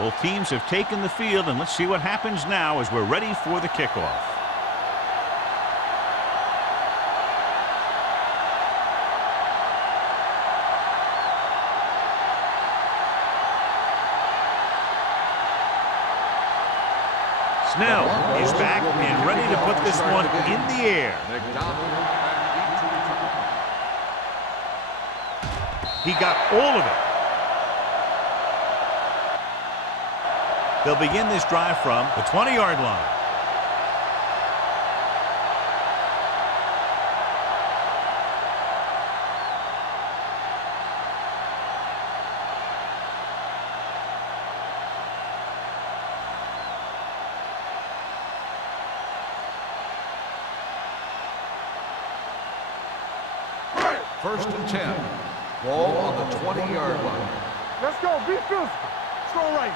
Both teams have taken the field, and let's see what happens now as we're ready for the kickoff. Snell is back and ready to put this one in the air. He got all of it. They'll begin this drive from the 20-yard line. First and 10. Ball on the 20-yard line. Let's go. Be physical. Strong right.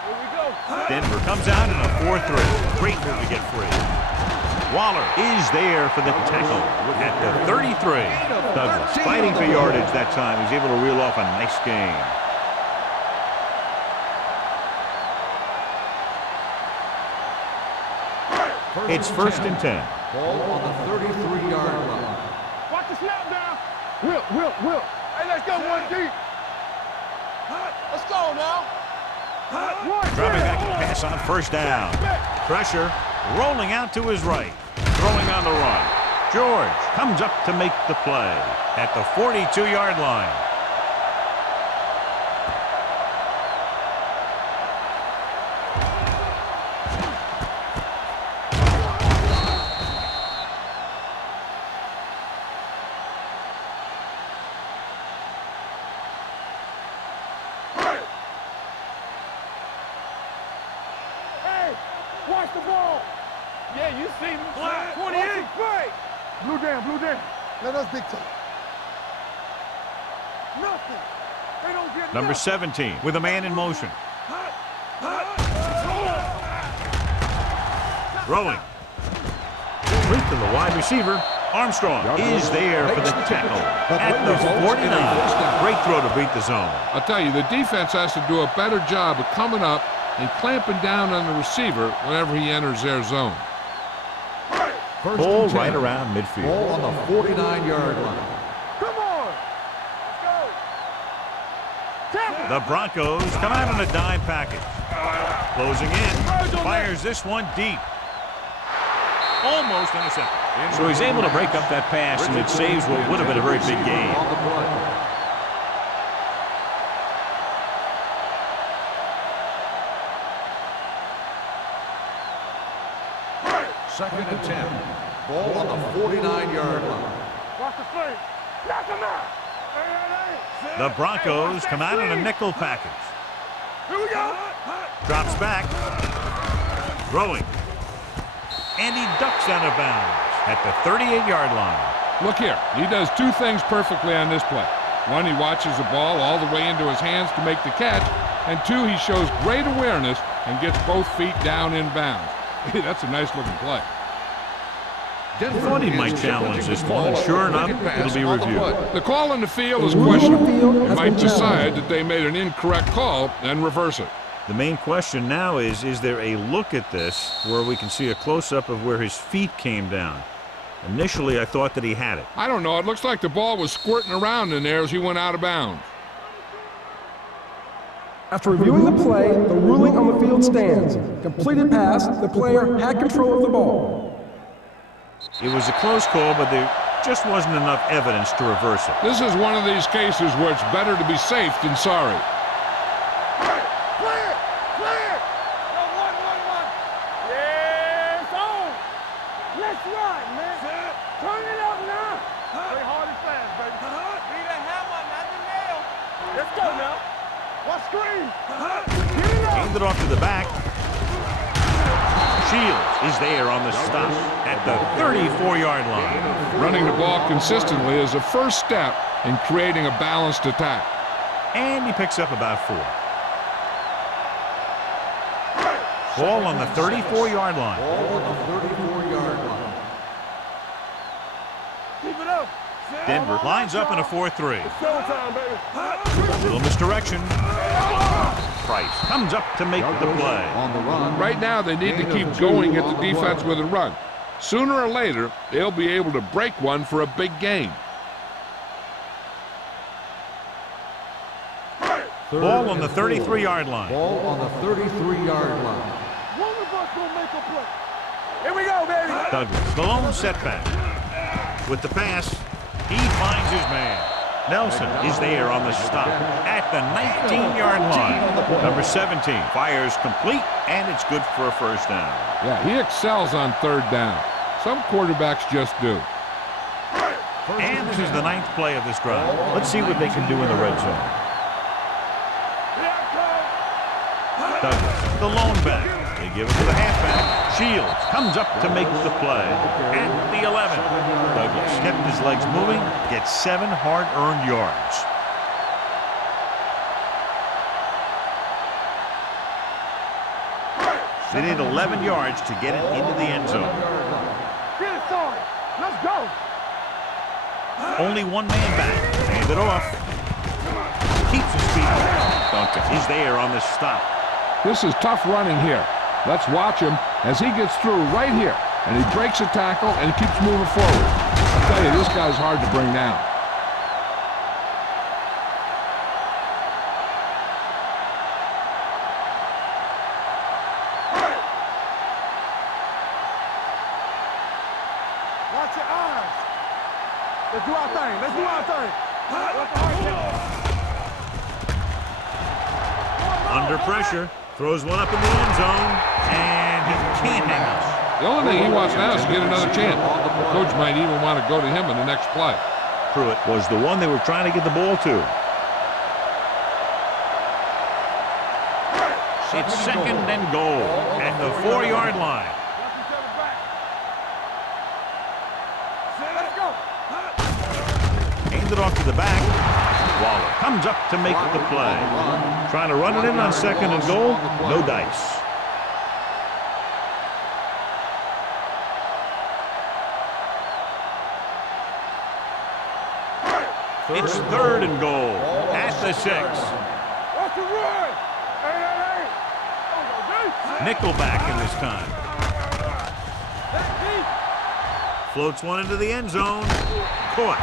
Here we go. Denver comes out in a 4-3. Great move to get free. Waller is there for the tackle at the 33. Douglas fighting for yardage that time. He's able to reel off a nice gain. It's first and 10. Ball on the 33-yard line. Watch the snap down. Will. Hey, let's go one deep. Let's go now. Dropping back to pass on first down. Pressure rolling out to his right. Throwing on the run. George comes up to make the play at the 42-yard line. Watch the ball. Yeah, you see me. 28. Blue down. Let us dictate. Nothing. They don't get Number 17 with a man in motion. Throwing. Complete to the wide receiver. Armstrong is there for the tackle at the 49. Great throw to beat the zone. I'll tell you, the defense has to do a better job of coming up and clamping down on the receiver whenever he enters their zone. Ball right around midfield. Ball on the 49-yard line. Come on. Let's go. The Broncos come out on a dime package. Closing in. Fires this one deep. Almost intercepted. So he's able to break up that pass, and it saves what would have been a very big gain. Second and 10. Ball on the 49-yard line. Watch the play. Knock him out. The Broncos come out in a nickel package. Here we go. Drops back. Throwing. And he ducks out of bounds at the 38-yard line. Look here. He does two things perfectly on this play. One, he watches the ball all the way into his hands to make the catch. And two, he shows great awareness and gets both feet down in bounds. Hey, that's a nice-looking play. I thought he might challenge this one, and sure enough, it'll be reviewed. The call in the field is questionable. They might decide that they made an incorrect call and reverse it. The main question now is there a look at this where we can see a close-up of where his feet came down? Initially, I thought that he had it. I don't know. It looks like the ball was squirting around in there as he went out of bounds. After reviewing the play, the ruling on the field stands. Completed pass, the player had control of the ball. It was a close call, but there just wasn't enough evidence to reverse it. This is one of these cases where it's better to be safe than sorry. Clear. Go, one. Yeah, it's on. Let's run, man. Turn it up now. Play hard and fast, baby. Be the hammer, not the nail. Let's go now. One screen. Get it up. Handed it off to the back. Shields is there on the stop at the 34-yard line. Running the ball consistently is the first step in creating a balanced attack. And he picks up about 4. Ball on the 34-yard line. Ball on the 34-yard line. Keep it up. Denver lines up in a 4-3. Showtime, baby. Little misdirection. Price comes up to make the play. On the run. Right now, they need to keep going at the defense with a run. Sooner or later, they'll be able to break one for a big gain. Ball on the 33-yard line. Ball on the 33-yard line. One of us gonna make a play. Here we go, baby. Douglas, the lone setback. With the pass, he finds his man. Nelson is there on the stop at the 19-yard line. Number 17 fires complete, and it's good for a first down. Yeah, he excels on third down. Some quarterbacks just do. And this is the 9th play of this drive. Let's see what they can do in the red zone. Douglas, the lone back. They give it to the halfback. Shields comes up to make the play. At the 11. Douglas kept his legs moving, gets 7 hard-earned yards. They need 11 yards to get it into the end zone. Get it started. Let's go. Only one man back. Hand it off. Keeps his feet. Duncan is there on the stop. This is tough running here. Let's watch him as he gets through right here. And he breaks a tackle and keeps moving forward. I'll tell you, this guy's hard to bring down. Watch your eyes. Let's do our thing. Let's do our thing. Under pressure. Throws one up in the end zone. And he can't hang us. The only thing he wants now is to get another chance. The coach might even want to go to him in the next play. Pruitt was the one they were trying to get the ball to. It's 2nd and goal at the 4-yard line. Let's go. Handed off to the back. Waller comes up to make the play. Trying to run it in on 2nd and goal. No dice. It's 3rd and goal at the 6. What's the run? Hey. Nickelback in this time. Floats one into the end zone. Caught.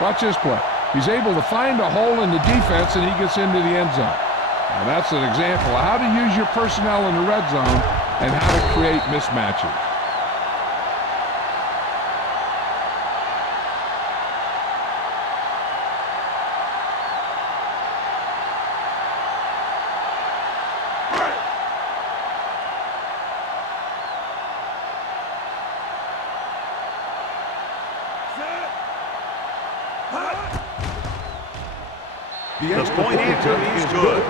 Watch this play. He's able to find a hole in the defense and he gets into the end zone. Now that's an example of how to use your personnel in the red zone and how to create mismatches. The point answer is good.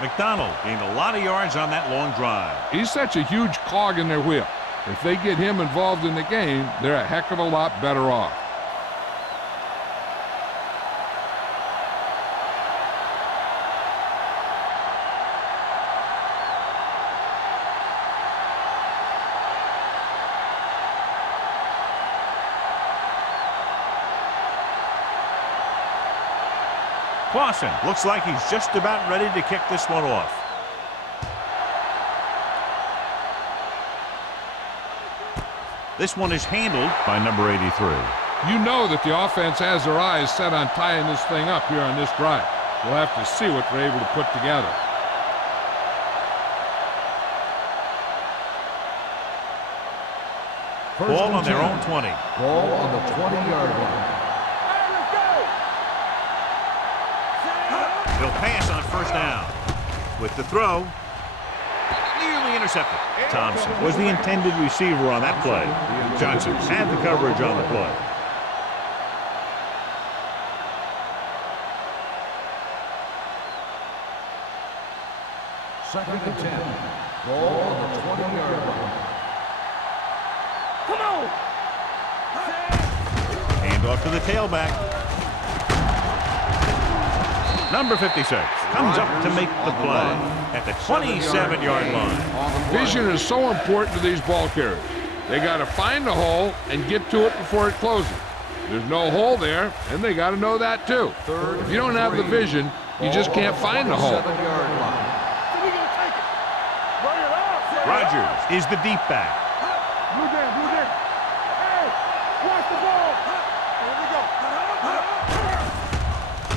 McDonald gained a lot of yards on that long drive. He's such a huge cog in their wheel. If they get him involved in the game, they're a heck of a lot better off. Clausen looks like he's just about ready to kick this one off. This one is handled by number 83. You know that the offense has their eyes set on tying this thing up here on this drive. We'll have to see what they're able to put together. Ball on their own 20. Ball on the 20-yard line. He'll pass on 1st down. With the throw, nearly intercepted. Thompson was the intended receiver on that play. Johnson had the coverage on the play. Second and 10. Ball on the 20-yard line. Come on. Hand off to the tailback. Number 56 comes up to make the play at the 27-yard line. Vision is so important to these ball carriers. They got to find the hole and get to it before it closes. There's no hole there, and they got to know that too. If you don't have the vision, You just can't find the hole. 7-yard line. We gonna take it. Bring it up. Rogers is the deep back. Blue game, blue game. Hey, watch the ball. Here we go.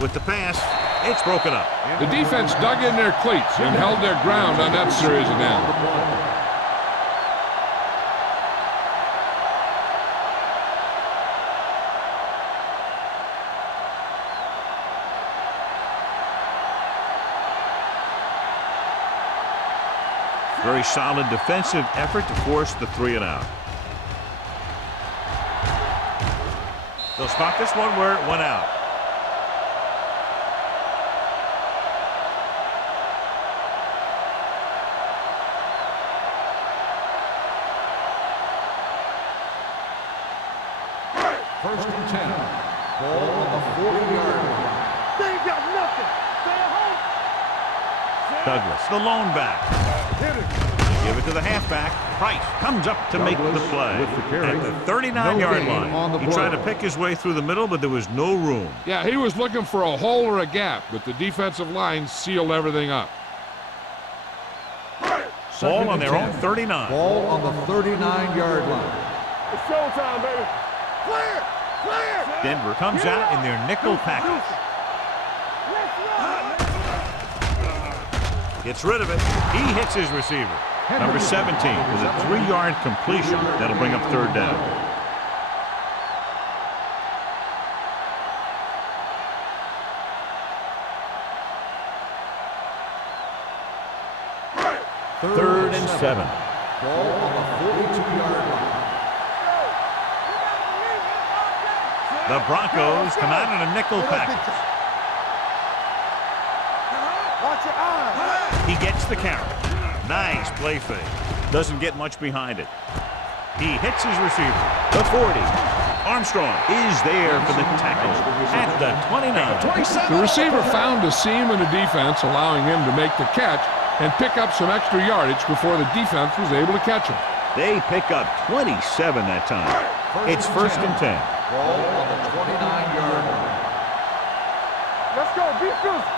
With the pass, it's broken up. The defense dug in their cleats and held their ground on that series of downs. Very solid defensive effort to force the 3-and-out. They'll spot this one where it went out. First and 10. Ball on the 40-yard line. They ain't got nothing. Stay at home. Douglas, the lone back. Give it to the halfback. Price comes up to make the play. At the 39-yard line. He tried to pick his way through the middle, but there was no room. Yeah, he was looking for a hole or a gap, but the defensive line sealed everything up. Ball on their own 39. Ball on the 39-yard line. It's showtime, baby. Clear! Clear! Denver comes out in their nickel package. Gets rid of it. He hits his receiver. Number 17 with a 3-yard completion. That'll bring up third down. Third and 7. Ball on the 42-yard line. The Broncos come out in a nickel package. Watch your eyes. He gets the carry. Nice play fake. Doesn't get much behind it. He hits his receiver. The 40. Armstrong is there for the tackle at the 29. The receiver found a seam in the defense, allowing him to make the catch and pick up some extra yardage before the defense was able to catch him. They pick up 27 that time. It's first and 10. Ball on the 29-yard line. Let's go. Be physical.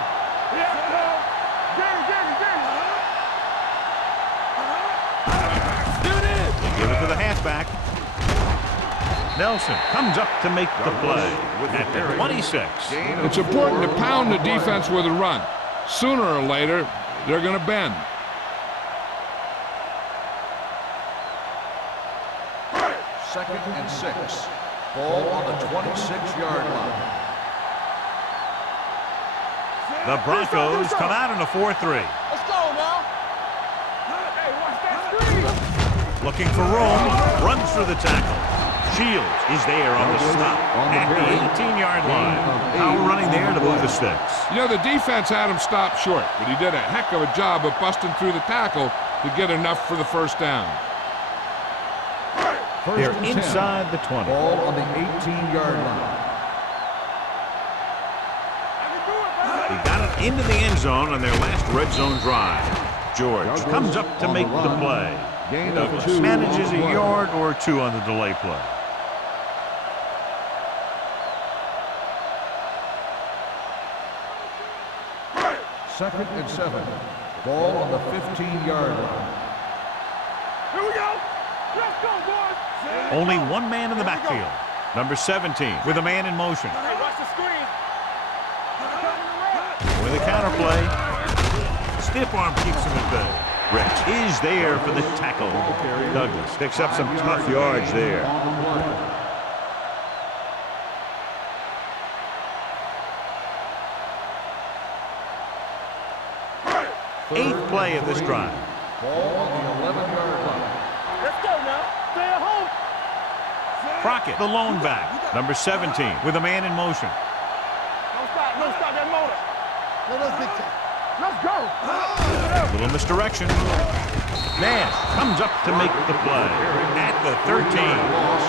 Yeah, go. Give it to the halfback. Nelson comes up to make the play at the 26. It's important to pound the defense with a run. Sooner or later, they're going to bend. Second and 6. Ball on the 26-yard line. The Broncos come out in a 4-3. Let's go now. Hey, watch that screen. Looking for room, runs through the tackle. Shields is there on the stop at the 18-yard line. Powell running there to move the sticks. You know, the defense had him stop short, but he did a heck of a job of busting through the tackle to get enough for the first down. They're inside the 20. Ball on the 18-yard line. They got it into the end zone on their last red zone drive. George comes up to make the play. Douglas manages a yard or two on the delay play. Second and 7. Ball on the 15-yard line. Here we go. Let's go, boys. Only one man in the backfield. Number 17 with a man in motion. Hey, watch the screen. With a counter play. Stiff arm keeps him at bay. Rich is there for the tackle. Douglas picks up some tough yards there. Eighth play of this drive. Ball on the 11-yard line. Let's go now. Stay at home. Crockett, the lone back. Number 17 with a man in motion. Don't stop that motor. Let's go. Little misdirection. Nash comes up to make the play at the 13.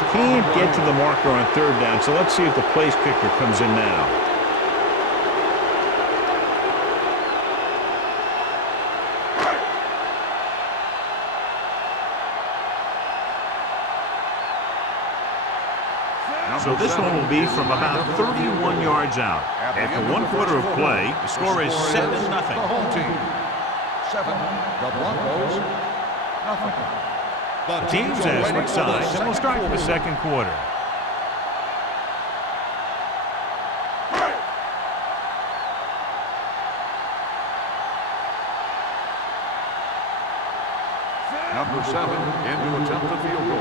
Can't get to the marker on third down, so let's see if the place kicker comes in now. So this one will be from about 31 yards out. After 1 quarter of play, the score is 7-0. The home team. 7, the Broncos, nothing. The teams have switched sides, and we'll start the second quarter. Number 7 in to attempt the field goal.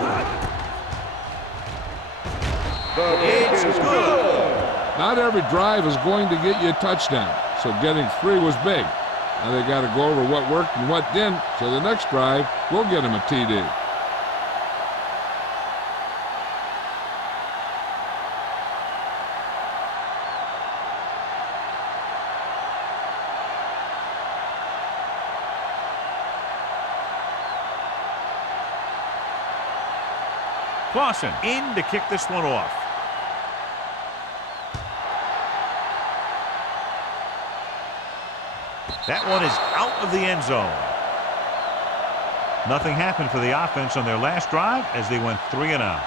It's good. Not every drive is going to get you a touchdown, so getting 3 was big. Now they got to go over what worked and what didn't, so the next drive will get him a TD. Clausen in to kick this one off. That one is out of the end zone. Nothing happened for the offense on their last drive as they went 3 and out.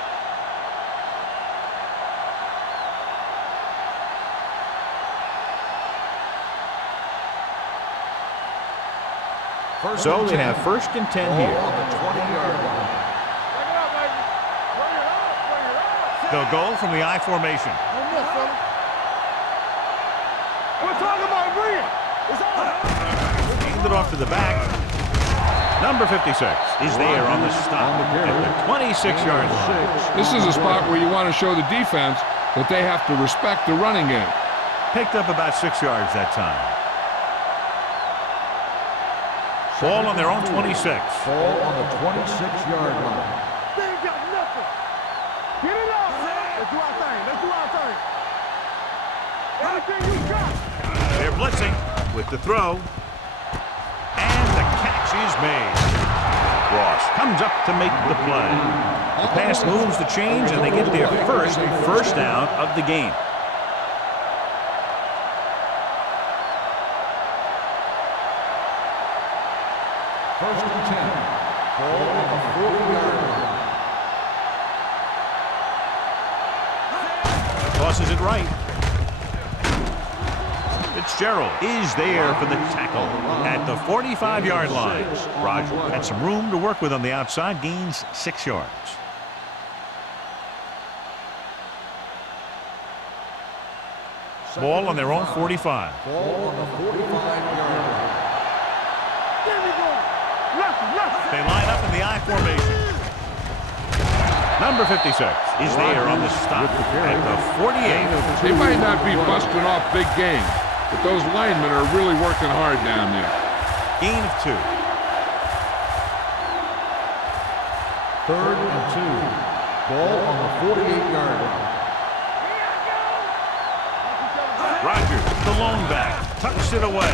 So they have 1st and 10 here. On the 20-yard line. They'll go from the I formation. We're talking about bring it. It's on. Hand it off to the back. Number 56 is there on the stop at the 26-yard line. This is a spot where you want to show the defense that they have to respect the running game. Picked up about 6 yards that time. Ball on their own 26. Ball on the 26-yard line. They ain't got nothing. Get it out, man. Let's do our thing. Let's do our thing. Everything you got. They're blitzing with the throw. And the catch is made. Ross comes up to make the play. The pass moves the chains, and they get their first down of the game. First and 10. Ball on the 40-yard line. Tosses it right. Fitzgerald is there for the tackle at the 45-yard line. Roger had some room to work with on the outside, gains 6 yards. Ball on their own 45. Ball on the 45-yard line. They line up in the I formation. Number 56 is there on the stop at the 48. They might not be busting off big games, but those linemen are really working hard down there. Gain of 2. 3rd and 2. Ball on the 48-yard line. Rogers, the lone back, tucks it away.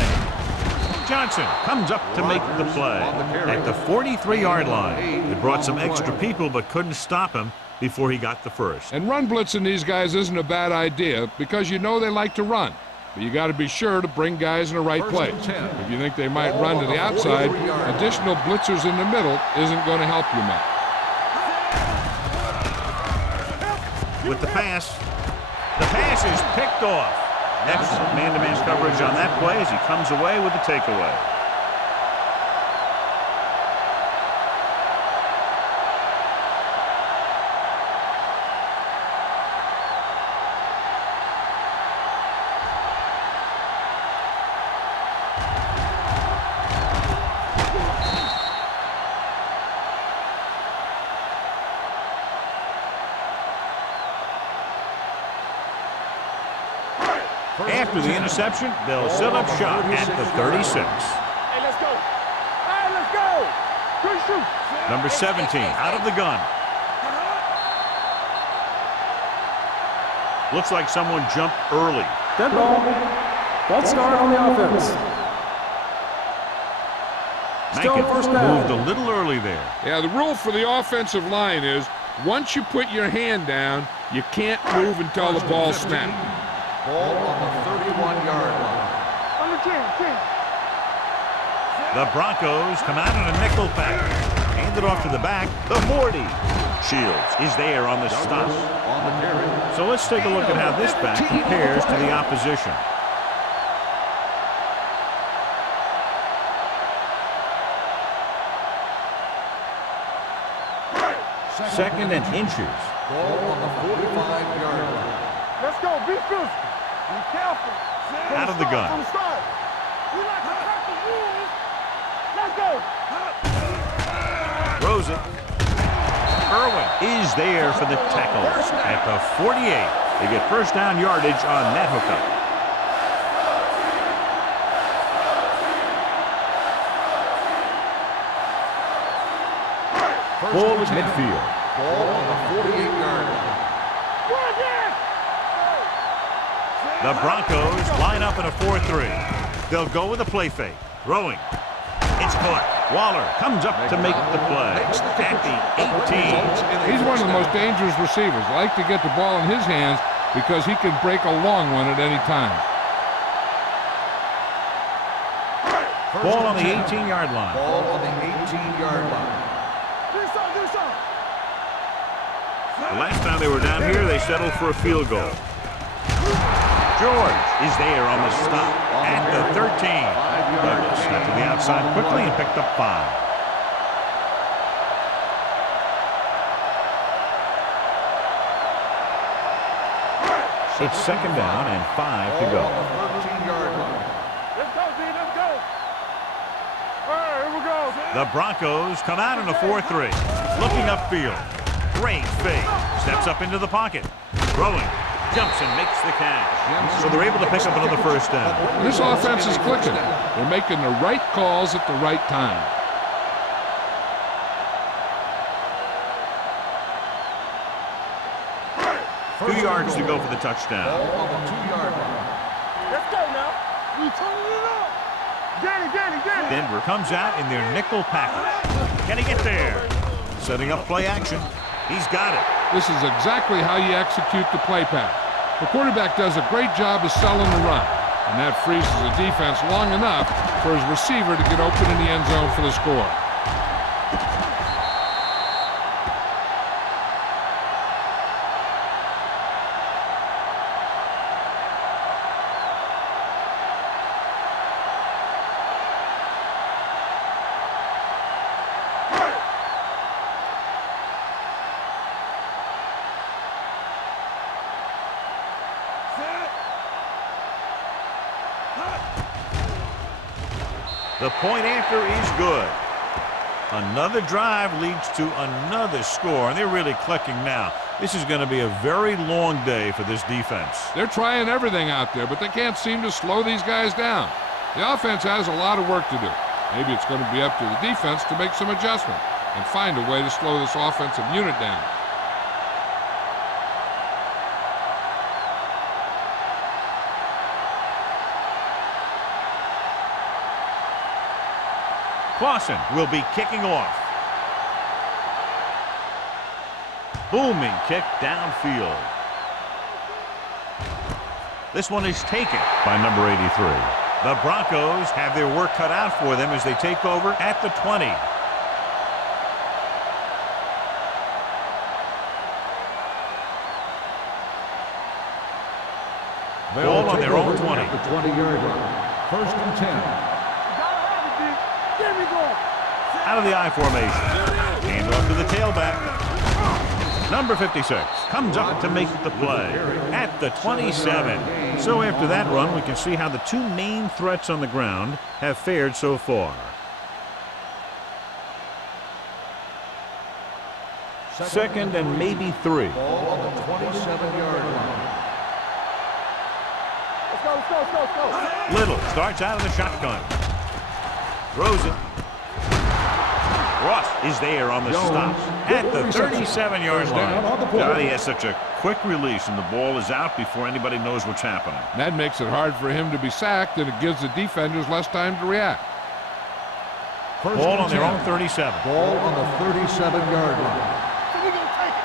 Johnson comes up to make the play at the 43-yard line. They brought some extra people but couldn't stop him before he got the first. And run blitzing these guys isn't a bad idea because you know they like to run. But you got to be sure to bring guys in the right place. If you think they might run to the outside, additional blitzers in the middle isn't going to help you much. With the pass is picked off. Excellent man-to-man coverage on that play as he comes away with the takeaway. After the interception, they'll set up shop at the 36. Hey, let's go. Hey, let's go. Good shoot. Number 17 out of the gun. Looks like someone jumped early. Dead ball. False start on the offense. Still Mankin first down. moved a little early there. Yeah, the rule for the offensive line is once you put your hand down, you can't move until the ball snaps. Ball on the 31-yard line. On the 10. The Broncos come out in a nickel package. Hand it off to the back. The 40. Shields is there on the stop. On the carry. So let's take a look at how this back compares to the opposition. Second and inches. Ball on the 45-yard line. Let's go. Be physical. Be careful. Out of the gun. From the start. We like to cut the rules. Let's go. Throws it. Irwin is there for the tackle at the 48. They get first down yardage on that hookup. Ball at midfield. Ball on the 48-yard line. The Broncos line up in a 4-3. They'll go with a play fake. Throwing. It's caught. Waller comes up to make the play at the 18. He's one of the most dangerous receivers. Like to get the ball in his hands because he can break a long one at any time. Ball on the 18-yard line. Ball on the 18-yard line. The last time they were down here, they settled for a field goal. George is there on the stop at the 13. Douglas got to the outside quickly and picked up 5. It's second down and 5 to go. Ball on the 13-yard line. Let's go, D. Let's go. All right, here we go. The Broncos come out in a 4-3. Looking upfield. Great fake. Steps up into the pocket. Throwing. Jumps and makes the catch. So they're able to pick up another first down. This offense is clicking. They're making the right calls at the right time. First 2 yards to go for the touchdown. Ball on the 2-yard line. Let's go now. We turning it up. Get it. Denver comes out in their nickel package. Can he get there? Setting up play action. He's got it. This is exactly how you execute the play pass. The quarterback does a great job of selling the run, and that freezes the defense long enough for his receiver to get open in the end zone for the score. The point after is good. Another drive leads to another score, and they're really clicking now. This is going to be a very long day for this defense. They're trying everything out there, but they can't seem to slow these guys down. The offense has a lot of work to do. Maybe it's going to be up to the defense to make some adjustment and find a way to slow this offensive unit down. Clausen will be kicking off. Booming kick downfield. This one is taken by number 83. The Broncos have their work cut out for them as they take over at the 20. Ball on their own 20. The 20-yard line. First and 10. Out of the I formation. Hand off to the tailback. Number 56 comes up to make the play at the 27. So after that run, we can see how the 2 main threats on the ground have fared so far. Second and maybe 3. Ball on the 27-yard line. Let's go. Little starts out of the shotgun. Throws it. Ross is there on the stop at the 37-yard line. He has such a quick release, and the ball is out before anybody knows what's happening. That makes it hard for him to be sacked, and it gives the defenders less time to react. Ball on their own 37. Ball on the 37-yard line. We're going to take it.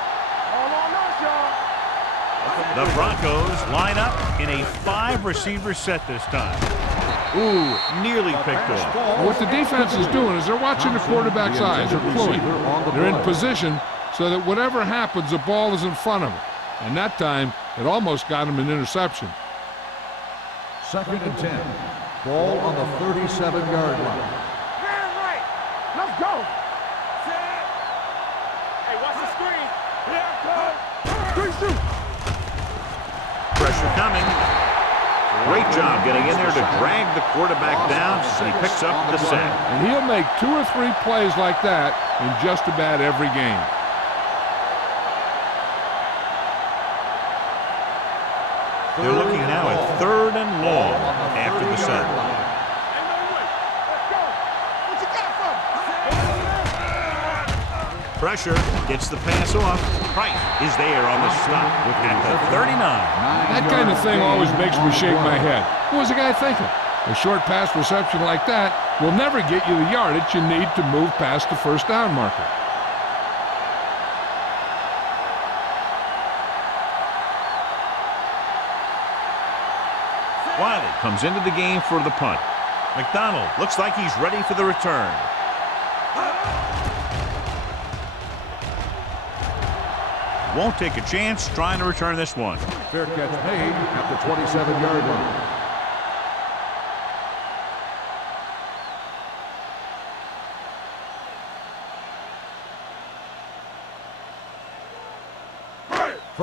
All on us, y'all. The Broncos line up in a 5-receiver set this time. Ooh, nearly picked off. What the defense is doing is they're watching the quarterback's eyes. They're cluing. They're in position so that whatever happens, the ball is in front of him. And that time, it almost got him an interception. 2nd and 10. Ball on the 37-yard line. Man right. Let's go. Set. Hey, watch the screen. Here comes. Screen shoot. Pressure coming. Great job getting in there to drag the quarterback down, and he picks up the sack. And he'll make 2 or 3 plays like that in just about every game. They're looking now at 3rd and long after the sack. Ain't no way. Let's go. What you got for me? Pressure gets the pass off. Price is there on the stop at the 39. That kind of thing always makes me shake my head. What was the guy thinking? A short pass reception like that will never get you the yardage you need to move past the first down marker. Wiley comes into the game for the punt. McDonald looks like he's ready for the return. Won't take a chance trying to return this one. Fair catch made at the 27-yard line.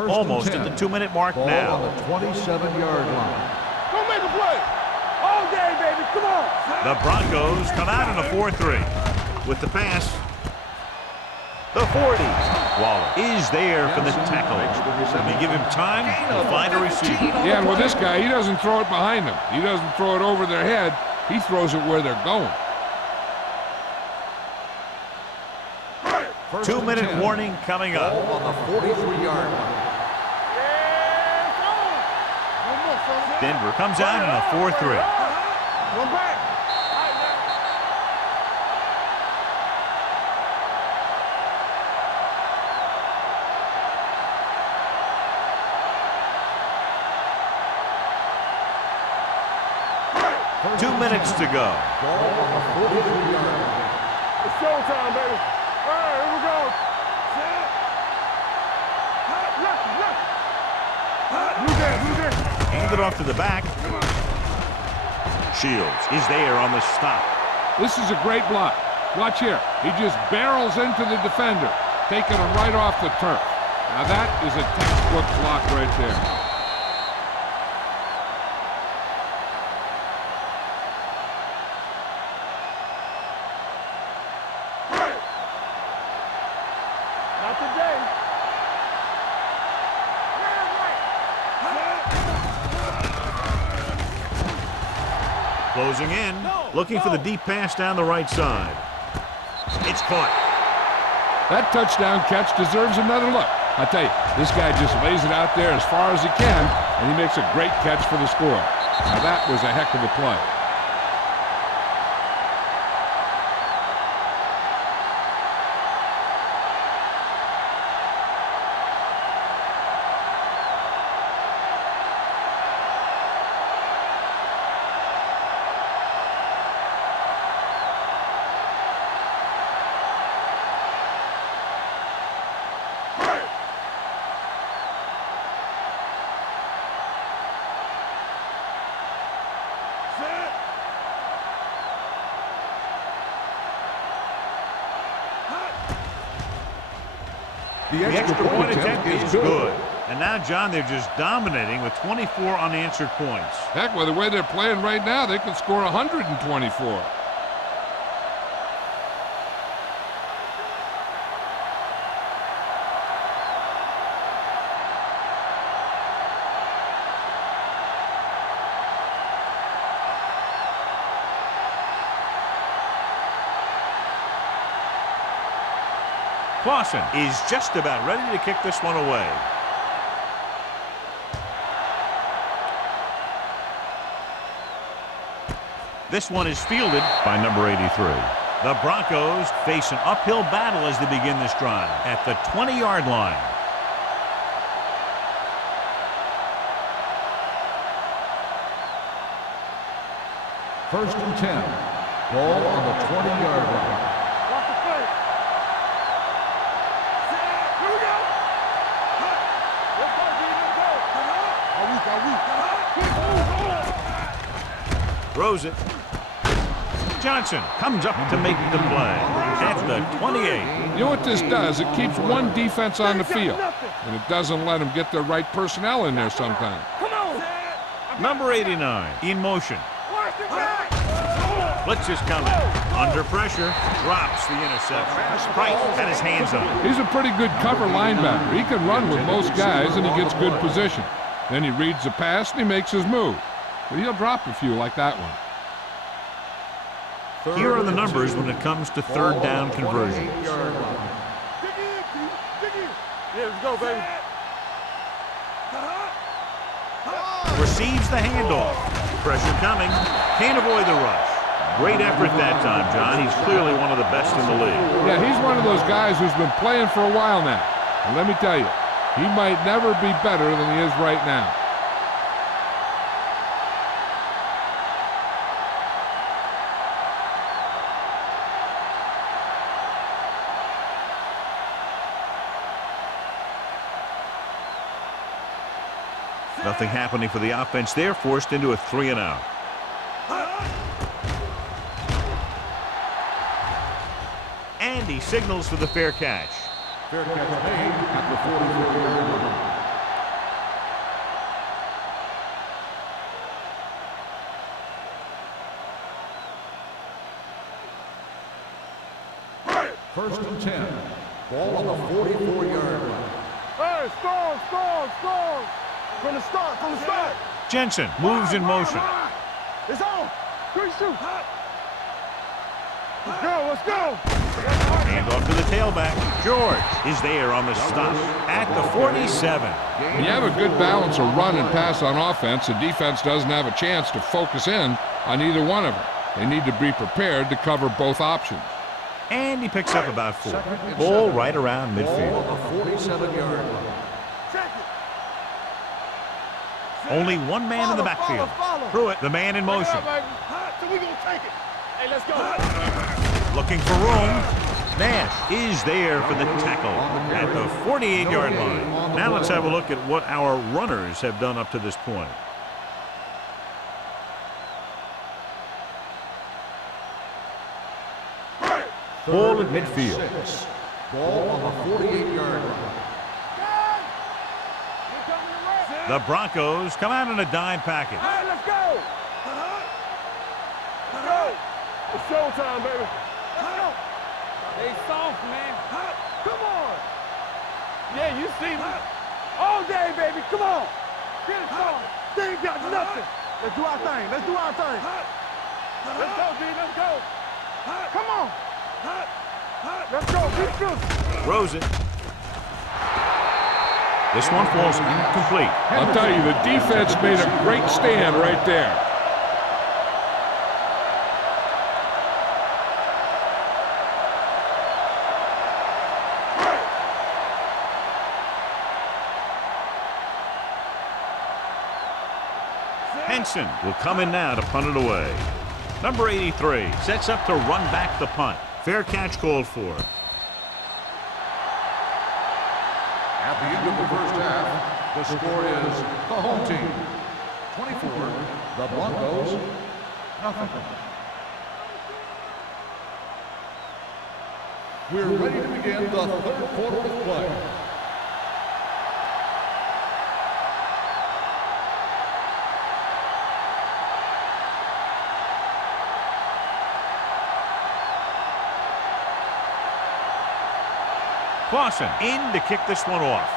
Almost at the 2-minute mark Ball now. on the 27-yard line. Don't make a play. All day, baby. Come on. The Broncos come out in a 4-3. With the pass, the 40. Waller is there for the tackle. And they give him time to find a receiver. Yeah, and with this guy, he doesn't throw it behind them. He doesn't throw it over their head. He throws it where they're going. 2-minute warning coming up. Ball on the 43-yard line. Denver comes out in a 4-3. One back. Right. 2 minutes to go. Ball on the 43-yard line. It's showtime, baby. All right, here we go. Set. Left. Blue there. Handed off to the back. Shields is there on the stop. This is a great block. Watch here. He just barrels into the defender, taking him right off the turf. Now that is a textbook block right there. Not today. Closing in, looking for the deep pass down the right side. It's caught. That touchdown catch deserves another look. I tell you, this guy just lays it out there as far as he can, and he makes a great catch for the score. Now that was a heck of a play. The extra point attempt is good. And now, John, they're just dominating with 24 unanswered points. Heck, with the way they're playing right now, they could score 124. Clausen is just about ready to kick this one away. This one is fielded by number 83. The Broncos face an uphill battle as they begin this drive at the 20-yard line. First and 10. Ball on the 20-yard line. Watch the play. Set. Throws it. Johnson comes up to make the play at the 28. You know what this does? It keeps one defense on the field, and it doesn't let them get the right personnel in there sometimes. Come on. Number 89 in motion. Blitz is coming. Under pressure. Drops the interception. Price had his hands on it. He's a pretty good cover linebacker. He can run with most guys, and he gets good position. Then he reads the pass, and he makes his move. But he'll drop a few like that one. Here are the numbers when it comes to third down conversions. Yeah, let's go, baby. Receives the handoff. Pressure coming. Can't avoid the rush. Great effort that time, John. He's clearly one of the best in the league. Yeah, he's one of those guys who's been playing for a while now. And let me tell you, he might never be better than he is right now. Nothing happening for the offense there, forced into a 3-and-out. And he signals for the fair catch. Fair catch made at the 44-yard line. First and 10. Ball on the 44-yard line. Hey, score. From the start. Jensen moves in motion. It's on. Quick shoot. Let's go. Hand off to the tailback. George is there on the stop at the 47. When you have a good balance of run and pass on offense, the defense doesn't have a chance to focus in on either one of them. They need to be prepared to cover both options. And he picks up about 4. Ball right around midfield. Ball on the 47-yard line. Only one man in the backfield. Pruitt, the man in motion. So we gonna take it. Hey, let's go. Looking for room. Nash is there for the tackle at the 48-yard line. Now let's have a look at what our runners have done up to this point. Ball at midfield. Ball on the 48-yard line. The Broncos come out in a dime package. All right, let's go. Let's go. It's showtime, baby. Let's go. They soft, man. Come on. Yeah, you see me. All day, baby. Come on. Get it going. They ain't got nothing. Let's do our thing. Let's go, G. Let's go. Come on. Let's go. Be true. Throws it. This one falls incomplete. I'll tell you, the defense made a great stand right there. Henson will come in now to punt it away. Number 83 sets up to run back the punt. Fair catch called for. At the end of the first half, the score is the home team 24, the Broncos, nothing. We're ready to begin the third quarter of play. Clausen in to kick this one off.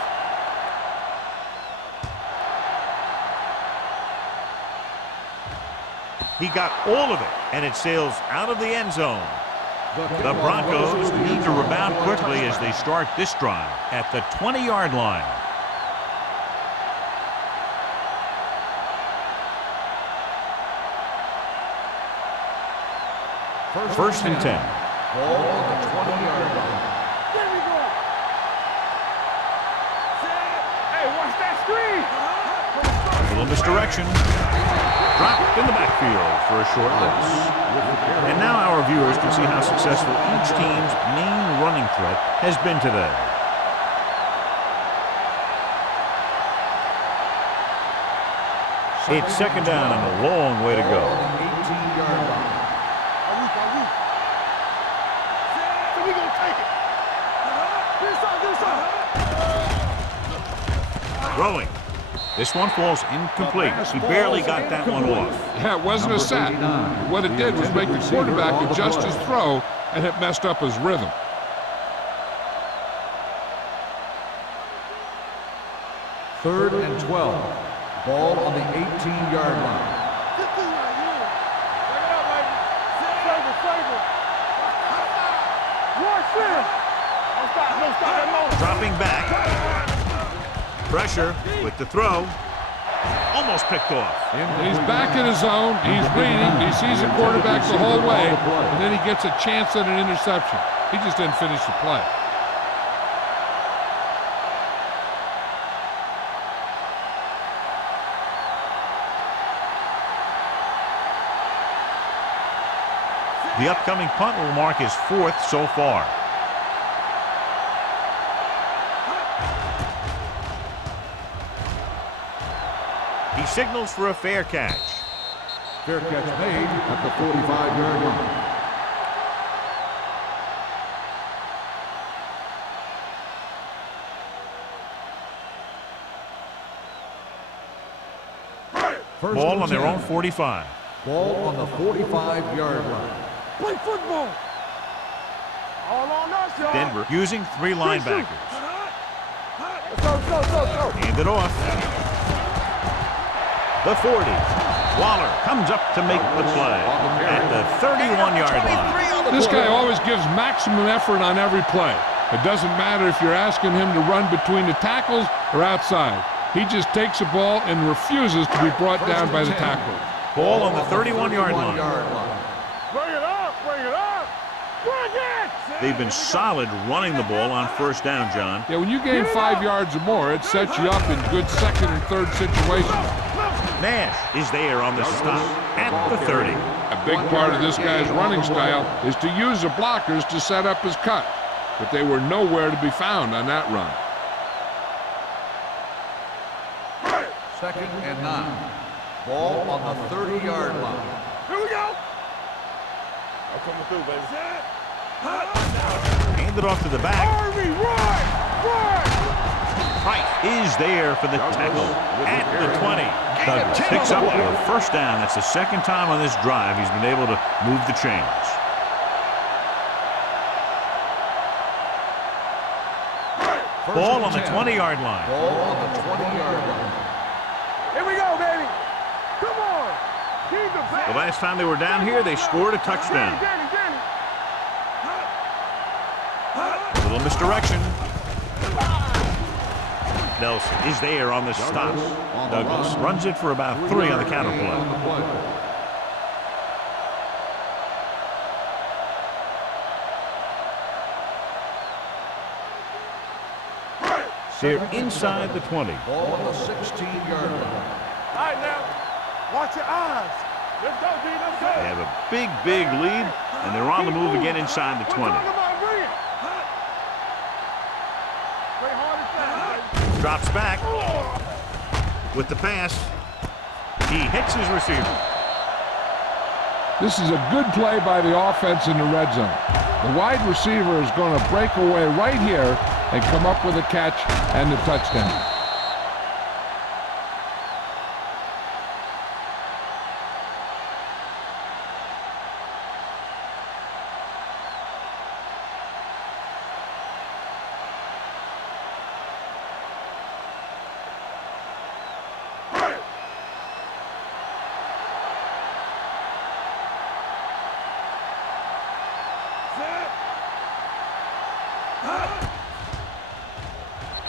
He got all of it, and it sails out of the end zone. The Broncos need to rebound quickly as they start this drive at the 20-yard line. First and 10. Ball on the 20-yard line. There we go. Hey, watch that screen. A little misdirection. Dropped in the backfield for a short loss. And now our viewers can see how successful each team's main running threat has been today. It's second down and a long way to go. 15-yard line. So we gonna take it. Throwing. This one falls incomplete. He barely got that one off. Yeah, it wasn't a sack. What it did was make the quarterback adjust his throw, and it messed up his rhythm. Third and 12. Ball on the 18-yard line. Dropping back. Pressure with the throw. Almost picked off. He's back in his zone. He's reading. He sees the quarterback the whole way, and then he gets a chance at an interception. He just didn't finish the play. The upcoming punt will mark his 4th so far. He signals for a fair catch. Fair catch made at the 45-yard line. Ball on their own 45. Ball on the 45-yard line. Play football. All on us, y'all. Denver using 3 linebackers. Go. Hand it off. The 40. Waller comes up to make the play at the 31-yard line. This guy always gives maximum effort on every play. It doesn't matter if you're asking him to run between the tackles or outside. He just takes the ball and refuses to be brought down by the tackle. Ball on the 31-yard line. Bring it up. Bring it. They've been solid running the ball on first down, John. Yeah, when you gain 5 yards or more, it sets you up in good second and third situations. Nash is there on the stop at the 30. A big part of this guy's running style is to use the blockers to set up his cut, but they were nowhere to be found on that run. 2nd and 9. Ball on the 30-yard line. Here we go. I'm coming through, baby. Hand it off to the back. Harvey, run! Price is there for the tackle at the 20. Douglas picks up the first down. That's the 2nd time on this drive he's been able to move the chains. Ball on the 20-yard line. Ball on the 20-yard line. Here we go, baby. Come on. Keep the back. The last time they were down here, they scored a touchdown. Danny. Little misdirection. Nelson is there on the stop. Douglas runs it for about 3 on the counter play. They're inside the 20. Ball on the 16-yard line. All right, now. Watch your eyes. Let's go, D. Let's go. They have a big lead, and they're on the move again inside the 20. Drops back with the pass. He hits his receiver. This is a good play by the offense in the red zone. The wide receiver is going to break away right here and come up with a catch and the touchdown.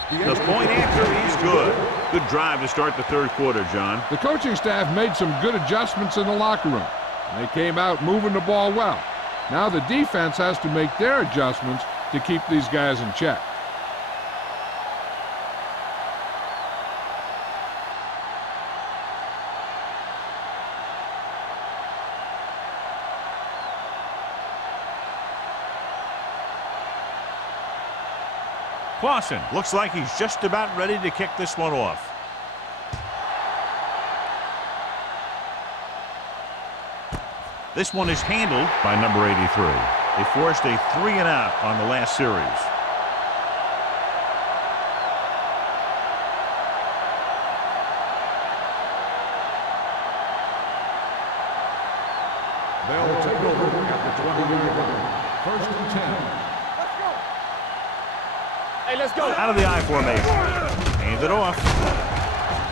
The point after is good. Good drive to start the 3rd quarter, John. The coaching staff made some good adjustments in the locker room. They came out moving the ball well. Now the defense has to make their adjustments to keep these guys in check. Clausen looks like he's just about ready to kick this one off. This one is handled by number 83. They forced a 3-and-out on the last series. They'll take over at the 20-yard line. First and 10. Let's go. Hey, let's go. Out of the I formation. Hands it off.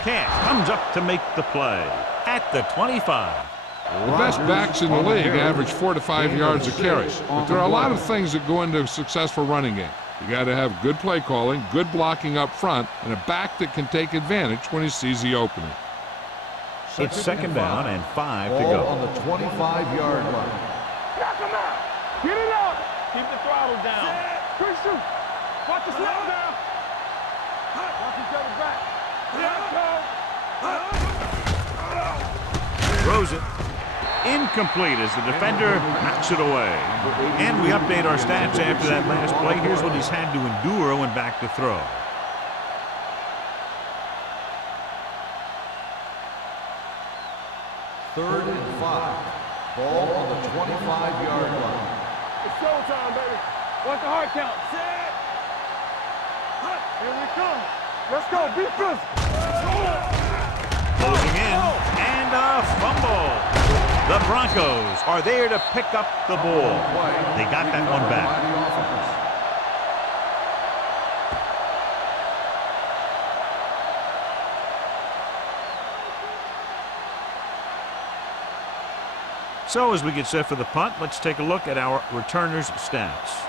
Camp comes up to make the play at the 25. The best backs in the league average 4 to 5 yards a carry. But there are a lot of things that go into a successful running game. You got to have good play calling, good blocking up front, and a back that can take advantage when he sees the opening. It's second down and 5 to Ball go. on the 25-yard line. Knock him out. Get it up. Keep the throttle down. Christian, watch the slow down. Watch each other back. Throws it. Incomplete as the defender knocks it away. And we update our stats after that last play. Here's what he's had to endure when back to throw. Third and 5. Ball on the 25-yard line. It's showtime, baby. Watch the hard count. Set. Here we come. Let's go. Be physical. Closing in. And a fumble. The Broncos are there to pick up the ball. They got that one back. By the offense. So as we get set for the punt, let's take a look at our returners' stats.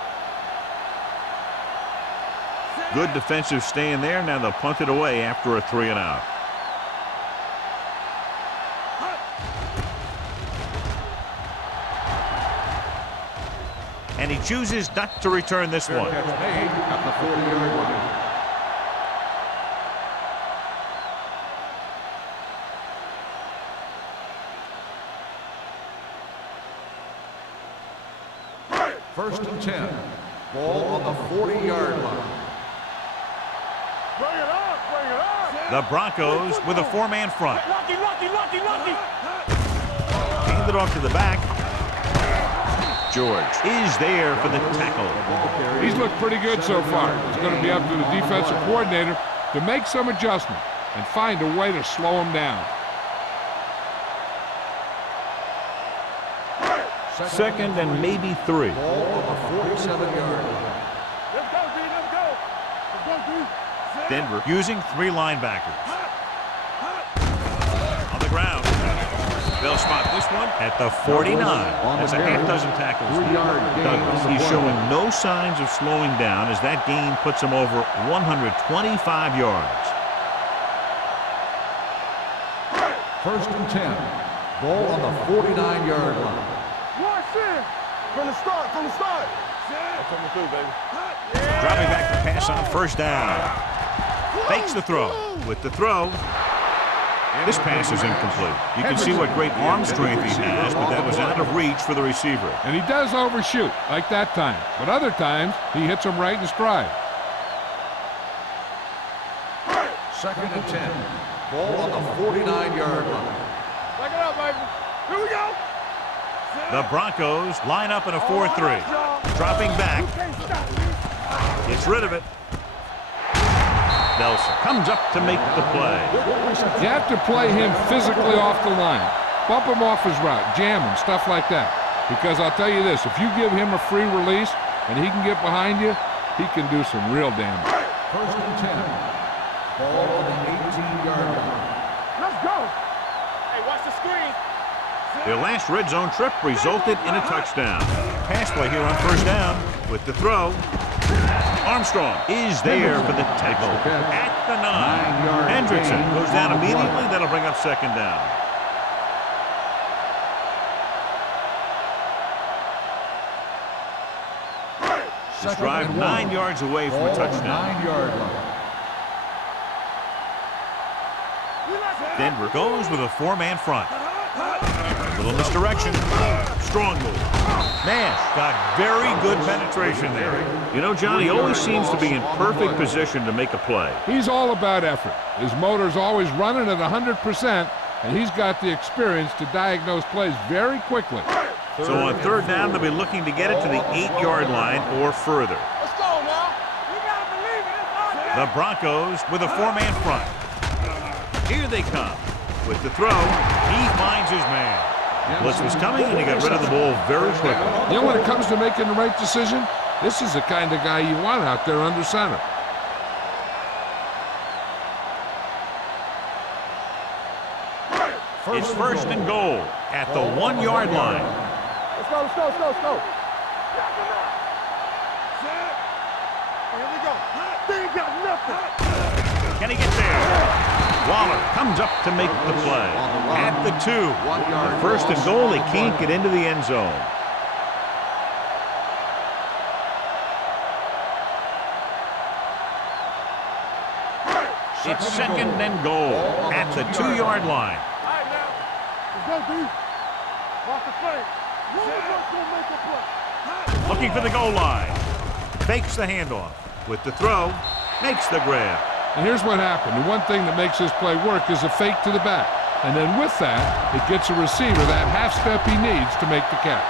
Good defensive stand there. Now they'll punt it away after a 3-and-out. And he chooses not to return this one. Catch made at the 40-yard line. First and 10. Ball on the 40-yard line. Bring it up. Bring it up. The Broncos with a 4-man front. Lucky. Hand it off to the back. George is there for the tackle. He's looked pretty good so far. It's going to be up to the defensive coordinator to make some adjustment and find a way to slow him down. Second and maybe 3. Ball on the 47-yard line. Let's go, D. Let's go. Let's go, D. Denver using 3 linebackers. On the ground. They'll spot this one at the 49. That's a half dozen tackles. Douglas, he's showing no signs of slowing down as that gain puts him over 125 yards. First and 10. Ball on the 49-yard line. Watch in. From the start. Coming through, baby. Dropping back the pass on first down. Fakes the throw. With the throw, this pass is incomplete. You can see what great arm strength he has, but that was out of reach for the receiver. And he does overshoot, like that time. But other times, he hits him right in stride. Second and 10. Ball on the 49-yard line. Back it up, baby. Here we go. The Broncos line up in a 4-3. Dropping back. Gets rid of it. Nelson comes up to make the play. You have to play him physically off the line. Bump him off his route, jam him, stuff like that. Because I'll tell you this, if you give him a free release and he can get behind you, he can do some real damage. First and 10. Ball on the 18-yard line. Let's go. Hey, watch the screen. Their last red zone trip resulted in a touchdown. Pass play here on first down with the throw. Armstrong is there for the tackle at the 9. Hendrickson goes down immediately. That'll bring up second down. This drive 9 yards away from a touchdown. 9-yard line. Denver goes with a 4-man front. Little misdirection. Strong move. Nash got very good penetration there. You know, John, he always seems to be in perfect position to make a play. He's all about effort. His motor's always running at 100%, and he's got the experience to diagnose plays very quickly. So on third down, they'll be looking to get it to the 8-yard line or further. Let's go now. You gotta believe it. It's our day. The Broncos with a 4-man front. Here they come. With the throw, he finds his man. Blitz was coming, and he got rid of the ball very quickly. You know, when it comes to making the right decision, this is the kind of guy you want out there under center. It's first and goal at the 1-yard line. Let's go, let's go, let's go, let's go. Here we go. They ain't got nothing. Can he get there? Waller comes up to make the play. At the 2. The first and goal, they can't get into the end zone. It's second and goal at the 2-yard line. All right, now. Let's go, D. Watch the play. Who's gonna make a play? Looking for the goal line. Fakes the handoff. With the throw, makes the grab. And here's what happened. The one thing that makes this play work is a fake to the back. And then with that, it gets a receiver that half step he needs to make the catch.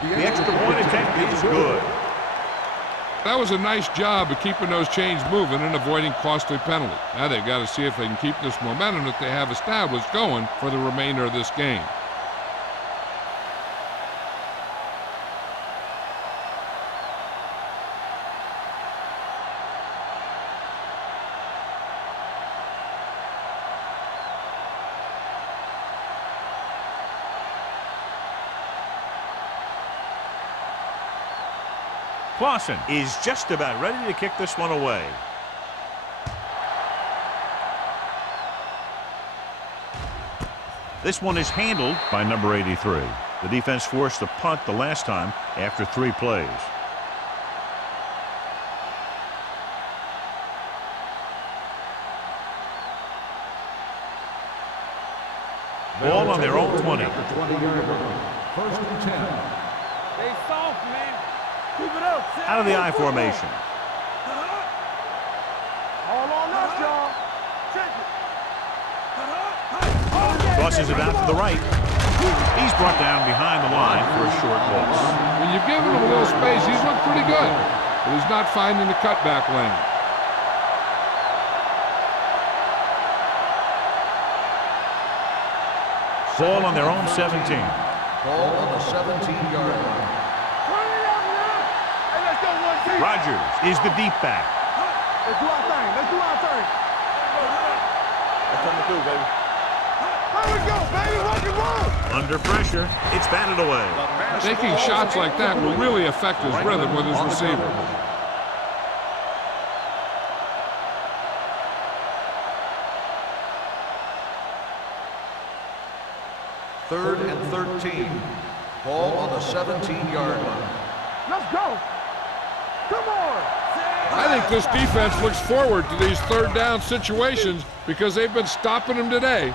The extra point attempt is good. That was a nice job of keeping those chains moving and avoiding costly penalties. Now they've got to see if they can keep this momentum that they have established going for the remainder of this game. Clausen is just about ready to kick this one away. This one is handled by number 83. The defense forced a punt the last time after 3 plays. Ball on their own 20. First and 10. They soft, man. Keep it up. Out of the I formation. All on us, y'all. Check it. Tosses it out to the right. He's brought down behind the line for a short loss. When you've given him a little space, he's looked pretty good. But he's not finding the cutback lane. Ball on their own 17. Ball on the 17-yard line. Hey, let's go, one team. Rogers is the deep back. Let's do our thing. Let's do our thing. That's what I'm gonna do, baby. There we go, baby. Rock and roll. Under pressure, it's batted away. Taking shots like that will really affect his rhythm with his receiver. Third and 13. Ball on the 17-yard line. Let's go. Come on. I think this defense looks forward to these third down situations because they've been stopping them today.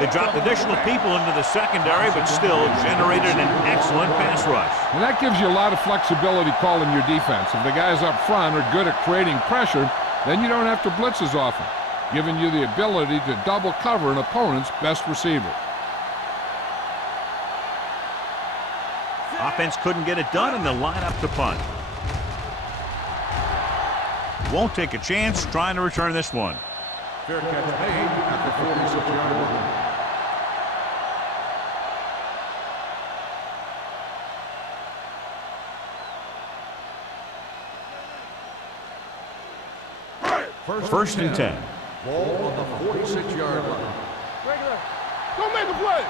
They dropped additional people into the secondary, but still generated an excellent pass rush. And that gives you a lot of flexibility calling your defense. If the guys up front are good at creating pressure, then you don't have to blitz as often, giving you the ability to double cover an opponent's best receiver. Offense couldn't get it done, and they'll line up to punt. Won't take a chance trying to return this one. Fair catch made at the 46-yard line. First and 10. Ball on the 46-yard line. Regular. Go make a play.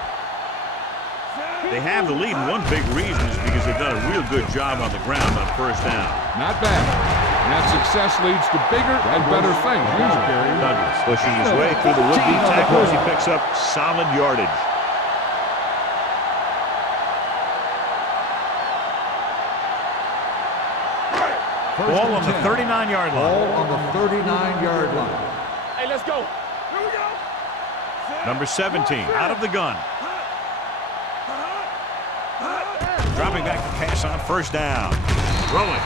They have the lead, and one big reason is because they've done a real good job on the ground on first down. Not bad. And that success leads to bigger and better things usually. Douglas pushing his way through the would-be tacklers. He picks up solid yardage. the 39-yard line. Ball on the 39-yard line. Hey, let's go. Here we go. Number 17 out of the gun. Dropping back to pass on first down. Throwing.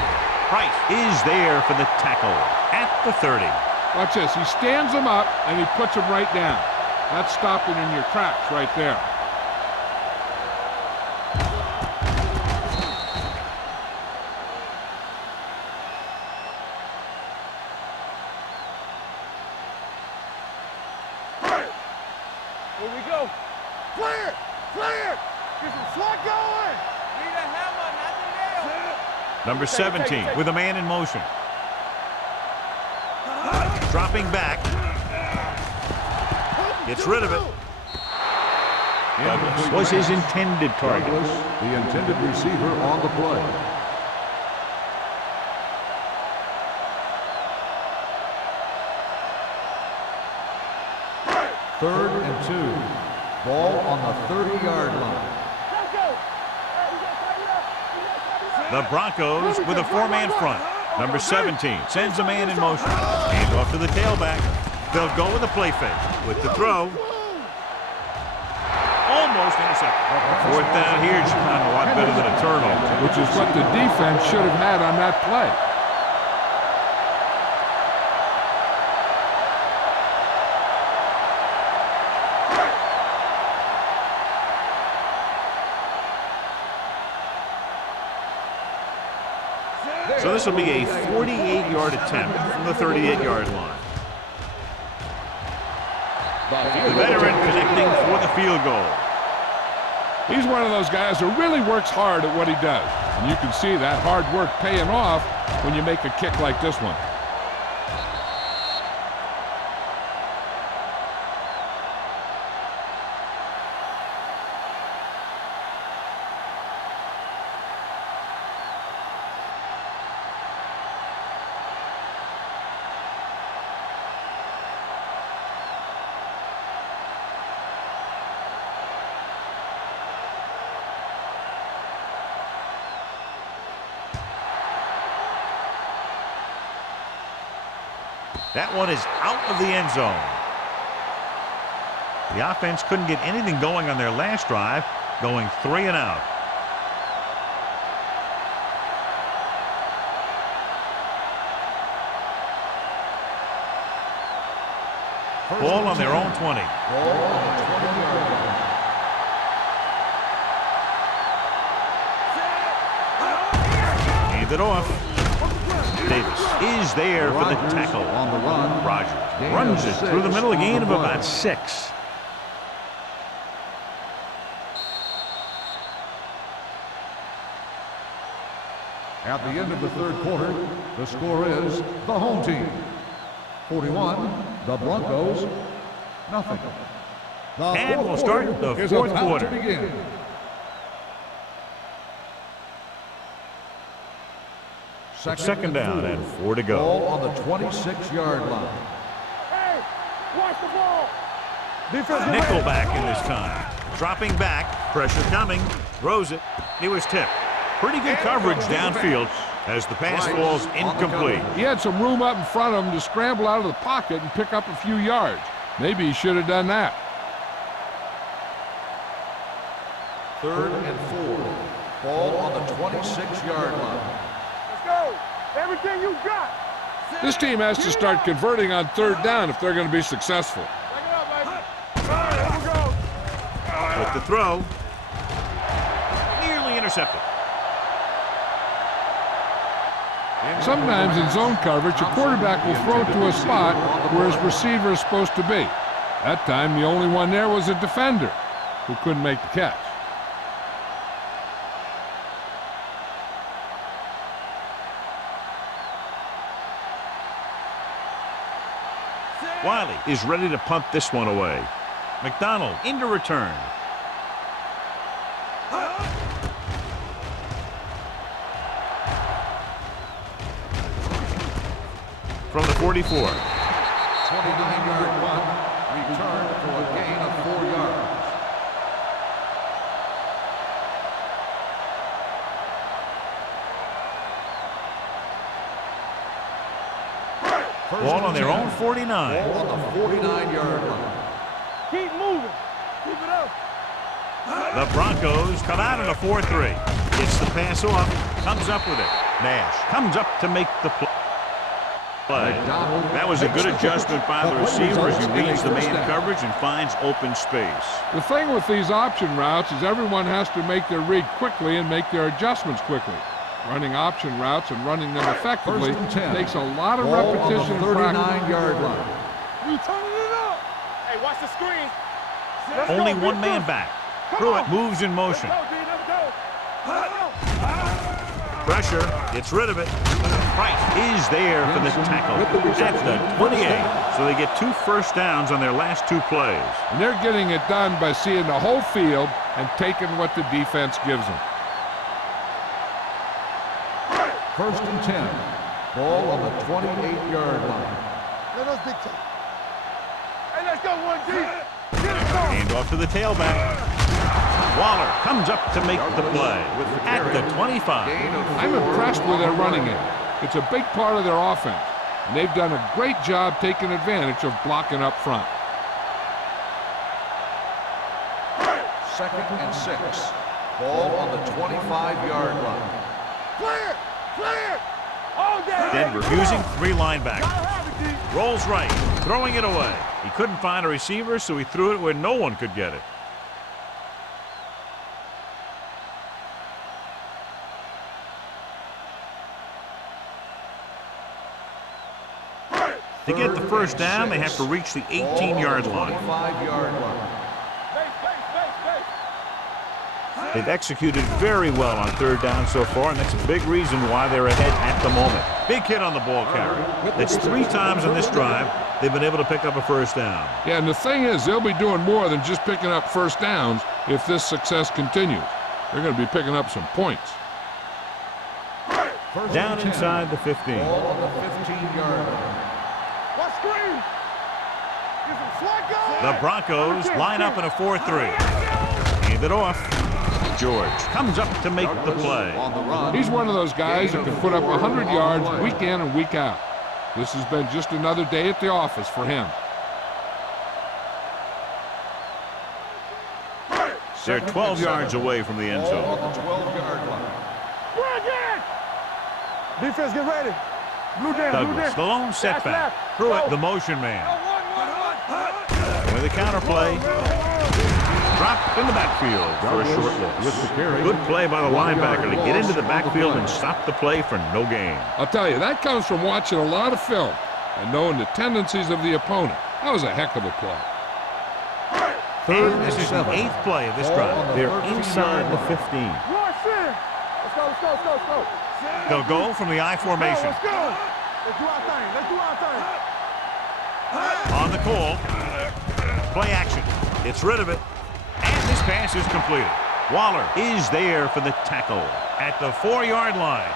Price is there for the tackle at the 30. Watch this. He stands him up, and he puts him right down. That's stopping in your tracks right there. Here we go. Clear! Clear! Get some slot going! Need a hammer, not the nail. Number 17 with a man in motion. Dropping back. Gets rid of it. Douglas was his intended target. Douglas, the intended receiver on the play. Third and 2. Ball on the 30-yard line. Let's go. Hey, you gotta tighten up. You gotta tighten up. The Broncos with a four-man front. Number 17 sends a man in motion. Hand off to the tailback. They'll go with a play fake. With the throw. Almost intercepted. Fourth down here, John, a lot better than a turnover. Which is what the defense should have had on that play. So this will be a 48-yard attempt from the 38-yard line. The veteran connecting for the field goal. He's one of those guys who really works hard at what he does. And you can see that hard work paying off when you make a kick like this one. That one is out of the end zone. The offense couldn't get anything going on their last drive, going 3 and out. Ball on their own 20. Ball on the 20-yard line. Hand it off. Davis is there for the tackle. On the run. Rogers runs it through the middle, a gain of about 6. At the end of the third quarter, the score is the home team 41, the Broncos, nothing. The And fourth we'll start quarter the is fourth about quarter. to begin. Second down and 4 to go. Ball on the 26-yard line. Hey, watch the ball. Defense, get Nickel ready. back in this time. Dropping back, pressure coming, throws it. He was tipped. Pretty good coverage downfield as the pass falls incomplete. He had some room up in front of him to scramble out of the pocket and pick up a few yards. Maybe he should have done that. Third and 4. Ball on the 26-yard line. Let's go. Everything you got. This team has to start converting on third down if they're going to be successful. Back it up, baby. All right, here we go. With the throw. Nearly intercepted. Sometimes in zone coverage, a quarterback will throw to a spot where his receiver is supposed to be. That time, the only one there was a defender who couldn't make the catch. Wiley is ready to punt this one away. McDonald into return. From the 44. 29-yard punt, returned for a gain of 4 yards. Ball on their own 49. Ball on the 49-yard line. Keep moving. Keep it up. The Broncos come out in a 4-3. Gets the pass off, comes up with it. Nash comes up to make the play. That was a good adjustment by the receiver as he reads the man coverage and finds open space. The thing with these option routes is everyone has to make their read quickly and make their adjustments quickly. Running option routes and running them effectively takes a lot of repetition and practice. 39-yard line. You turning it up. Hey, watch the screen. Only one man back. Pruitt moves in motion. Let's go. Pressure, gets rid of it. Price is there for the tackle at the 28. So they get 2 first downs on their last 2 plays. And they're getting it done by seeing the whole field and taking what the defense gives them. 1st and 10. Ball on the 28-yard line. Let us dictate. Hey, let's go, 1G. Get it going. Hand off to the tailback. Waller comes up to make the play at the 25. I'm impressed with their running game. It's a big part of their offense, and they've done a great job taking advantage of blocking up front. 2nd and 6. Ball on the 25-yard line. Clear. All day. Denver using 3 linebackers. Rolls right, throwing it away. He couldn't find a receiver, so he threw it where no one could get it. To get the first down, they have to reach the 18-yard line. 25-yard line. They've executed very well on 3rd down so far, and that's a big reason why they're ahead at the moment. Big hit on the ball carrier. That's 3 times in this drive they've been able to pick up a first down. Yeah, and the thing is, they'll be doing more than just picking up first downs if this success continues. They're going to be picking up some points. Down inside the 15. Ball on the 15-yard line. What screen? Get some slack The Broncos line up in a 4-3. Hand it off. George comes up to make the play. On the run. He's one of those guys that can put up 100 yards week in and week out. This has been just another day at the office for him. They're 12 yards away from the end zone. Ball on the 12-yard line. Defense, get ready. Blue down, Douglas, the lone setback. Pruitt, the motion man. With a counterplay. Dropped in the backfield for a short loss. Good play by the linebacker to get into the backfield and stop the play for no gain. I'll tell you, that comes from watching a lot of film and knowing the tendencies of the opponent. That was a heck of a play. And this is the 8th play of this drive. They're inside the 15. Let's go. They'll go from the I formation. Let's go. Let's do our thing. On the call. Play action. Gets rid of it. And this pass is completed. Waller is there for the tackle at the 4-yard line.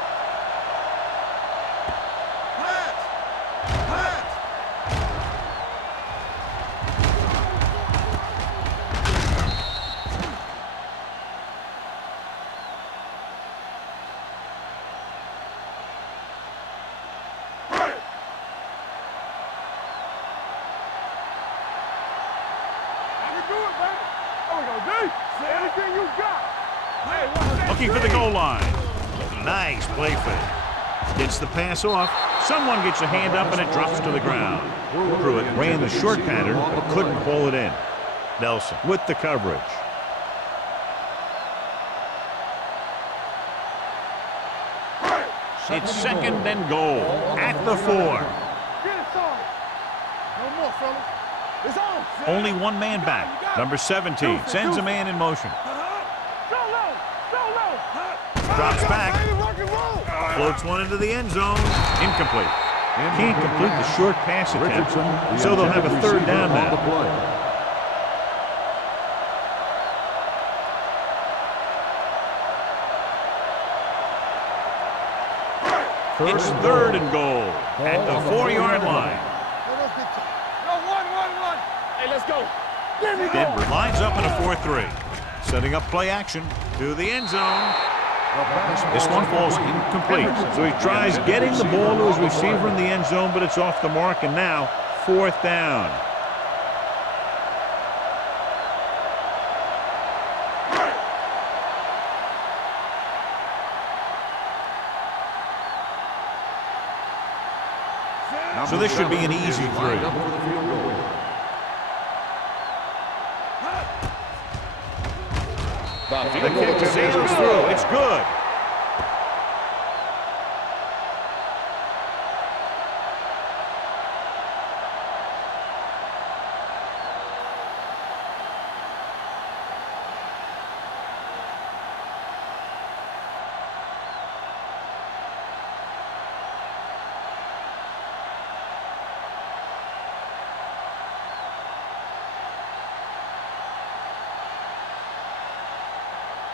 Looking for the goal line. Nice play fake. Gets the pass off. Someone gets a hand up and it drops to the ground. Pruitt ran the short pattern but couldn't haul it in. Nelson with the coverage. It's 2nd and goal at the 4. Get it started. No more, fellas. It's on. Only one man back. Number 17 sends a man in motion. Drops back. Floats one into the end zone. Incomplete. Can't complete the short pass attempt, so they'll have a 3rd down now. It's 3rd and goal at the 4-yard line. Hey, let's go. Denver lines up in a 4-3. Setting up play action to the end zone. This one falls incomplete. So he tries getting the ball to his receiver in the end zone, but it's off the mark, and now 4th down. So this should be an easy 3. The kick sails through. It's good.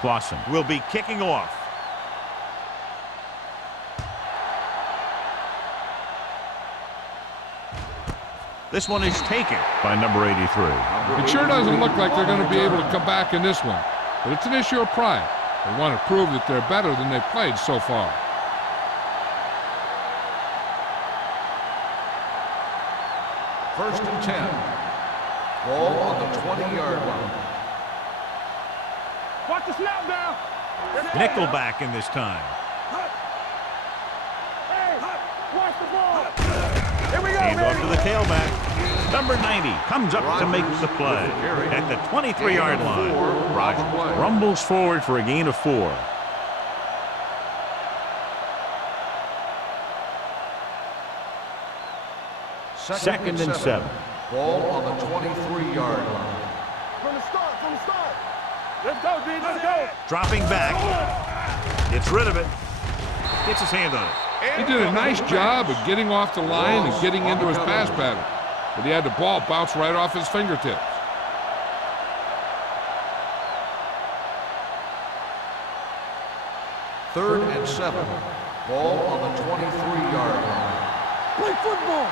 Clausen will be kicking off. This one is taken by number 83. It sure doesn't look like they're going to be able to come back in this one, but it's an issue of pride. They want to prove that they're better than they've played so far. First and 10. Ball on the 20-yard line. Watch the snap now. Nickelback in this time. Hey, watch the ball. Here we go, Hand off baby. to the tailback. Number 90 comes up to make the play at the 23-yard line. Rogers rumbles forward for a gain of 4. Second and 7. Ball on the 23-yard line. From the start. Let's go, D. Let's go. Dropping back. Gets rid of it. Gets his hand on it. He did a nice job of getting off the line and getting into his pass pattern, but he had the ball bounce right off his fingertips. Third and 7. Ball on the 23-yard line. Play football.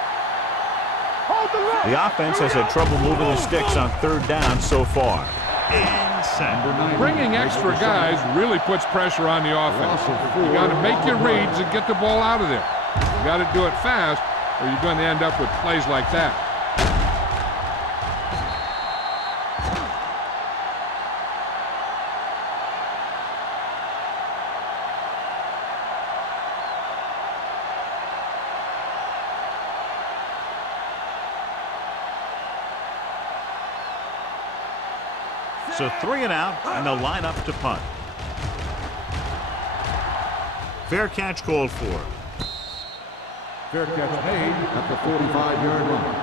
Hold the left. The offense has had trouble moving the sticks on 3rd down so far. And set. Bringing extra guys really puts pressure on the offense. You got to make your reads and get the ball out of there. You got to do it fast, or you're going to end up with plays like that. So 3 and out, and they'll line up to punt. Fair catch called for. Fair catch made at the 45-yard line.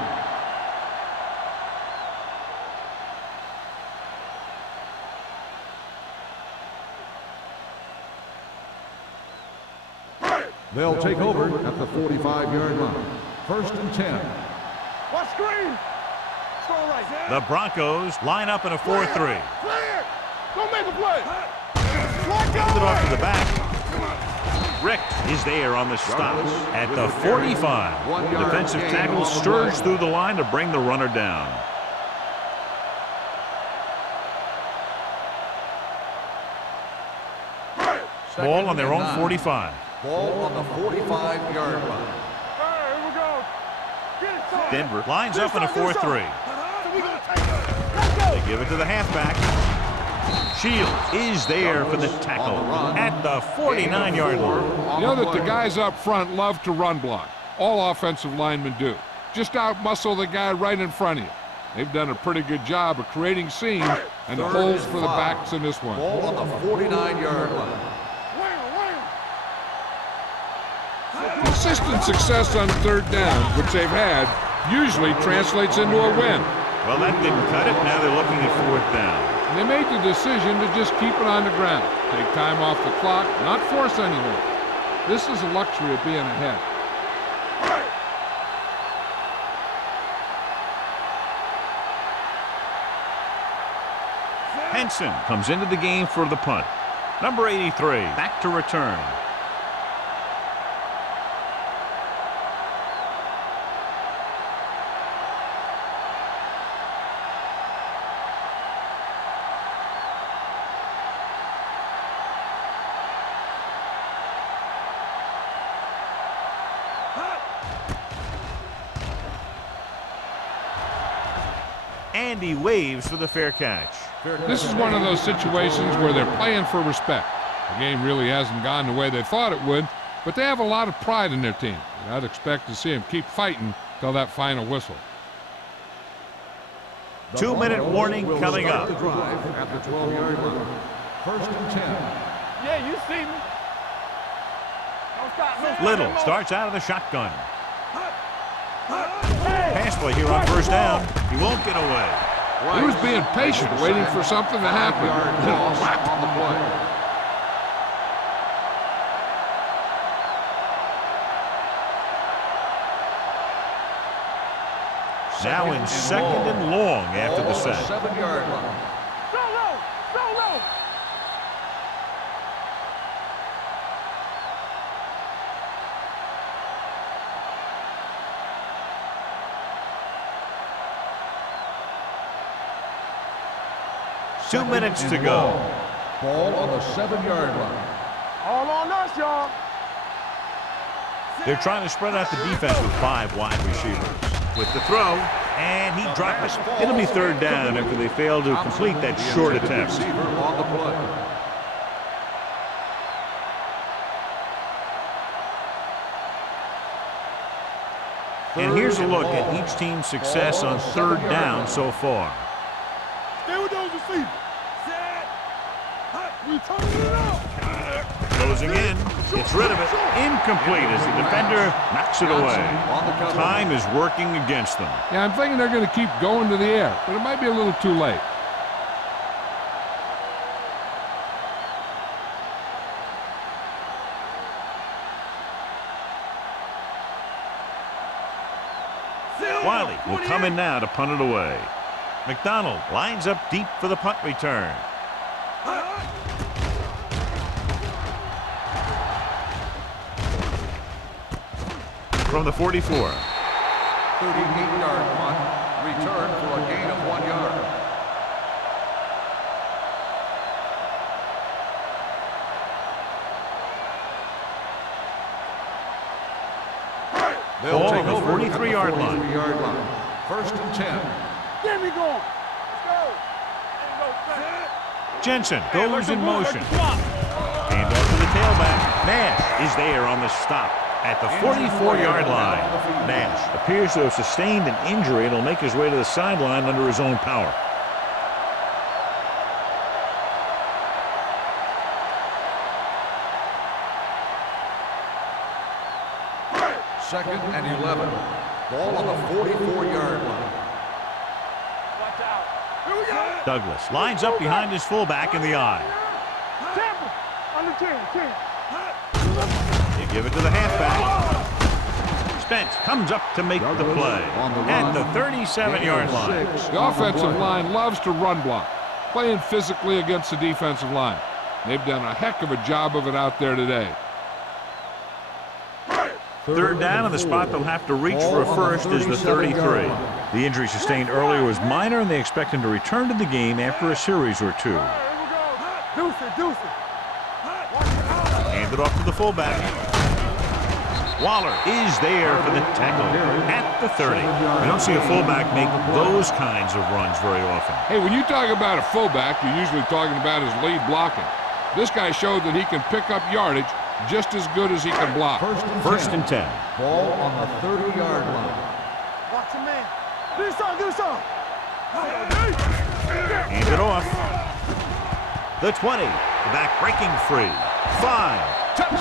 They'll take over at the 45-yard line. First and 10. Watch screen. It's all right. The Broncos line up in a 4-3. Clear. Don't make a play. Hand it off to the back. Rick is there on the stop at the 45. The defensive tackle stirs through the line to bring the runner down. Ball on their own 45. Ball on the 45-yard line. All right, here we go. Get it, son. Denver lines up in a 4-3. We gonna take it. Let's go. They give it to the halfback. Shields is there for the tackle at the 49-yard line. You know that the guys up front love to run block. All offensive linemen do. Just out-muscle the guy right in front of you. They've done a pretty good job of creating seams and holes for the backs in this one. Ball on the 49-yard line. Consistent success on 3rd down, which they've had, usually translates into a win. Well, that didn't cut it. Now they're looking at 4th down. And they made the decision to just keep it on the ground, take time off the clock, not force anything. This is the luxury of being ahead. Henson comes into the game for the punt. Number 83 back to return. And he waves for the fair catch. This is one of those situations where they're playing for respect. The game really hasn't gone the way they thought it would, but they have a lot of pride in their team. And I'd expect to see them keep fighting till that final whistle. 2-minute warning coming up. The drive at the 12-yard line. 1st and 10. Yeah, you see me. Don't stop. Little starts out of the shotgun. Pass play here on 1st down. He won't get away. He was being patient, waiting for something to happen. Loss on the play. Now in 2nd and long after the set. 7-yard line. Solo! Solo! Two minutes to go. Ball on the 7-yard line. All on us, y'all. They're trying to spread out the defense with 5 wide receivers. With the throw, and he drops it. It'll be 3rd down after they fail to complete that short attempt. Receiver on the play. And here's a look at each team's success on 3rd down so far. Stay with those receivers. Set. We turning it up. Closing in, gets rid of it. Incomplete as the defender knocks it away. Time is working against them. Yeah, I'm thinking they're going to keep going to the air, but it might be a little too late. Wiley will come in now to punt it away. McDonald lines up deep for the punt return. From the 44. 38-yard punt. Return for a gain of 1 yard. They'll take the 43-yard line. 43-yard line. 1st and 10. Get me going. Let's go. Jensen goes in motion. And off to the tailback. Nash is there on the stop at the 44-yard line. Nash appears to have sustained an injury and will make his way to the sideline under his own power. Second and 11. Ball on the 44-yard line. Watch out. Here we go. Douglas lines up behind his fullback in the eye. Tampa. Under 10. They give it to the halfback. Spence comes up to make the play at the 37-yard line. The offensive line loves to run block, playing physically against the defensive line. They've done a heck of a job of it out there today. 3rd down, and the spot they'll have to reach for a first is the 33. The injury sustained earlier was minor, and they expect him to return to the game after a series or 2. Here we go. Deuce it. Hand it off to the fullback. Waller is there for the tackle at the 30. We don't see a fullback make those kinds of runs very often. Hey, when you talk about a fullback, you're usually talking about his lead blocking. This guy showed that he can pick up yardage just as good as he can block. 1st and 10. Ball on the 30-yard line. Watch him, man. Do something. Hand it off. The 20. The back breaking free. 5.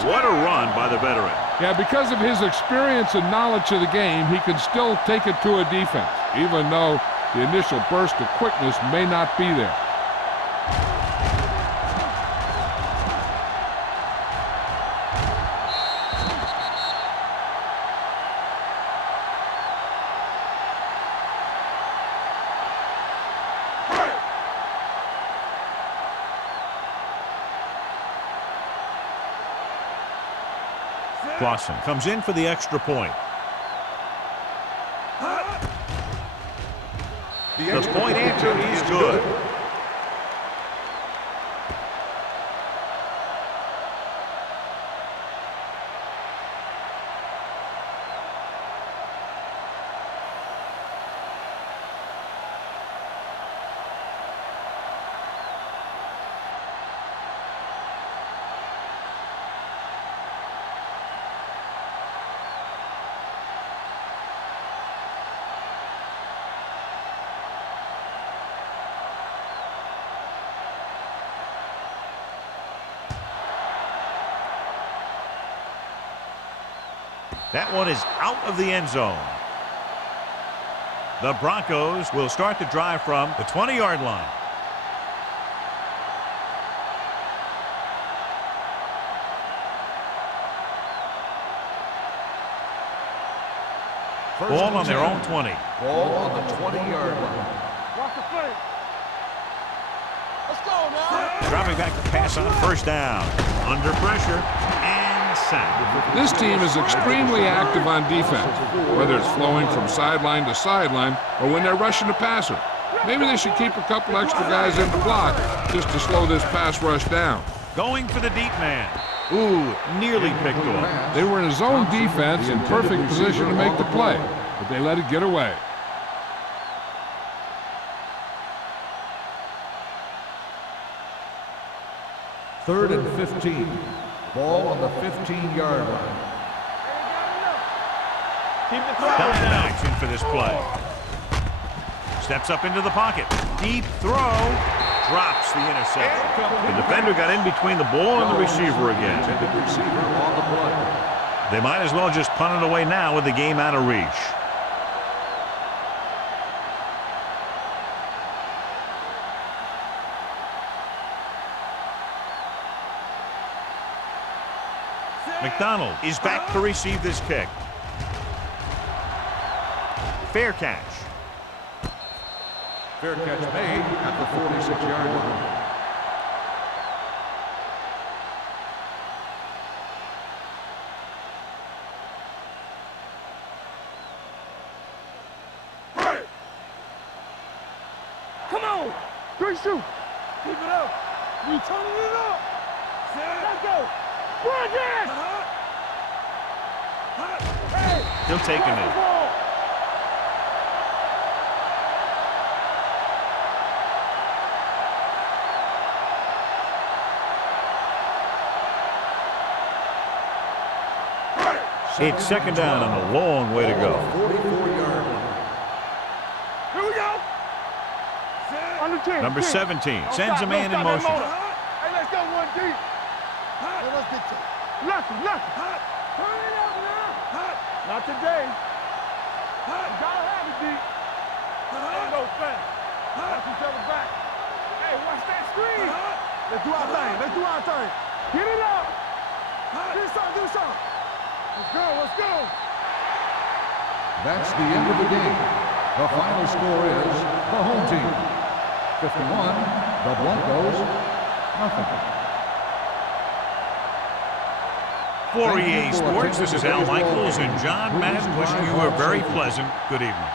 What a run by the veteran. Yeah, because of his experience and knowledge of the game, he can still take it to a defense, even though the initial burst of quickness may not be there. Clausen comes in for the extra point. The point answer is good. That one is out of the end zone. The Broncos will start the drive from the 20-yard line. Ball on their own 20. Ball on the 20-yard line. Watch the play. Let's go now. Dropping back to pass on first down. Under pressure and sack. This team is extremely active on defense, whether it's flowing from sideline to sideline or when they're rushing the passer. Maybe they should keep a couple extra guys in the block just to slow this pass rush down. Going for the deep man. Ooh, nearly picked off. They were in a zone defense in perfect position to make the play, but they let it get away. Third and 15. Ball on the 15-yard line. Keep the throw. Down action for this play. Steps up into the pocket. Deep throw. Drops the interception. The defender got in between the ball and the receiver again. Receiver on the play. They might as well just punt it away now with the game out of reach. McDonald is back to receive this kick. Fair catch. Fair catch made at the 46-yard line. Come on. 3-2. Keep it up. We turning it up. Let's go. Run this. He'll take a knee. It's second down and a long way to go. 44-yard line. Here we go. On the 10. Number 17 sends a man in motion. Hey, let's go one deep. Hey, let's get to it. Lucky. Turn it up now. Not today. You gotta have it deep. And go fast. Watch each other back. Hey, watch that screen. Let's do our thing. Get it up. Do something. Let's go. That's the end of the game. The final score is the home team 51, the Broncos, nothing. For EA Sports, this is Al Michaels and John Madden wishing you a very pleasant good evening.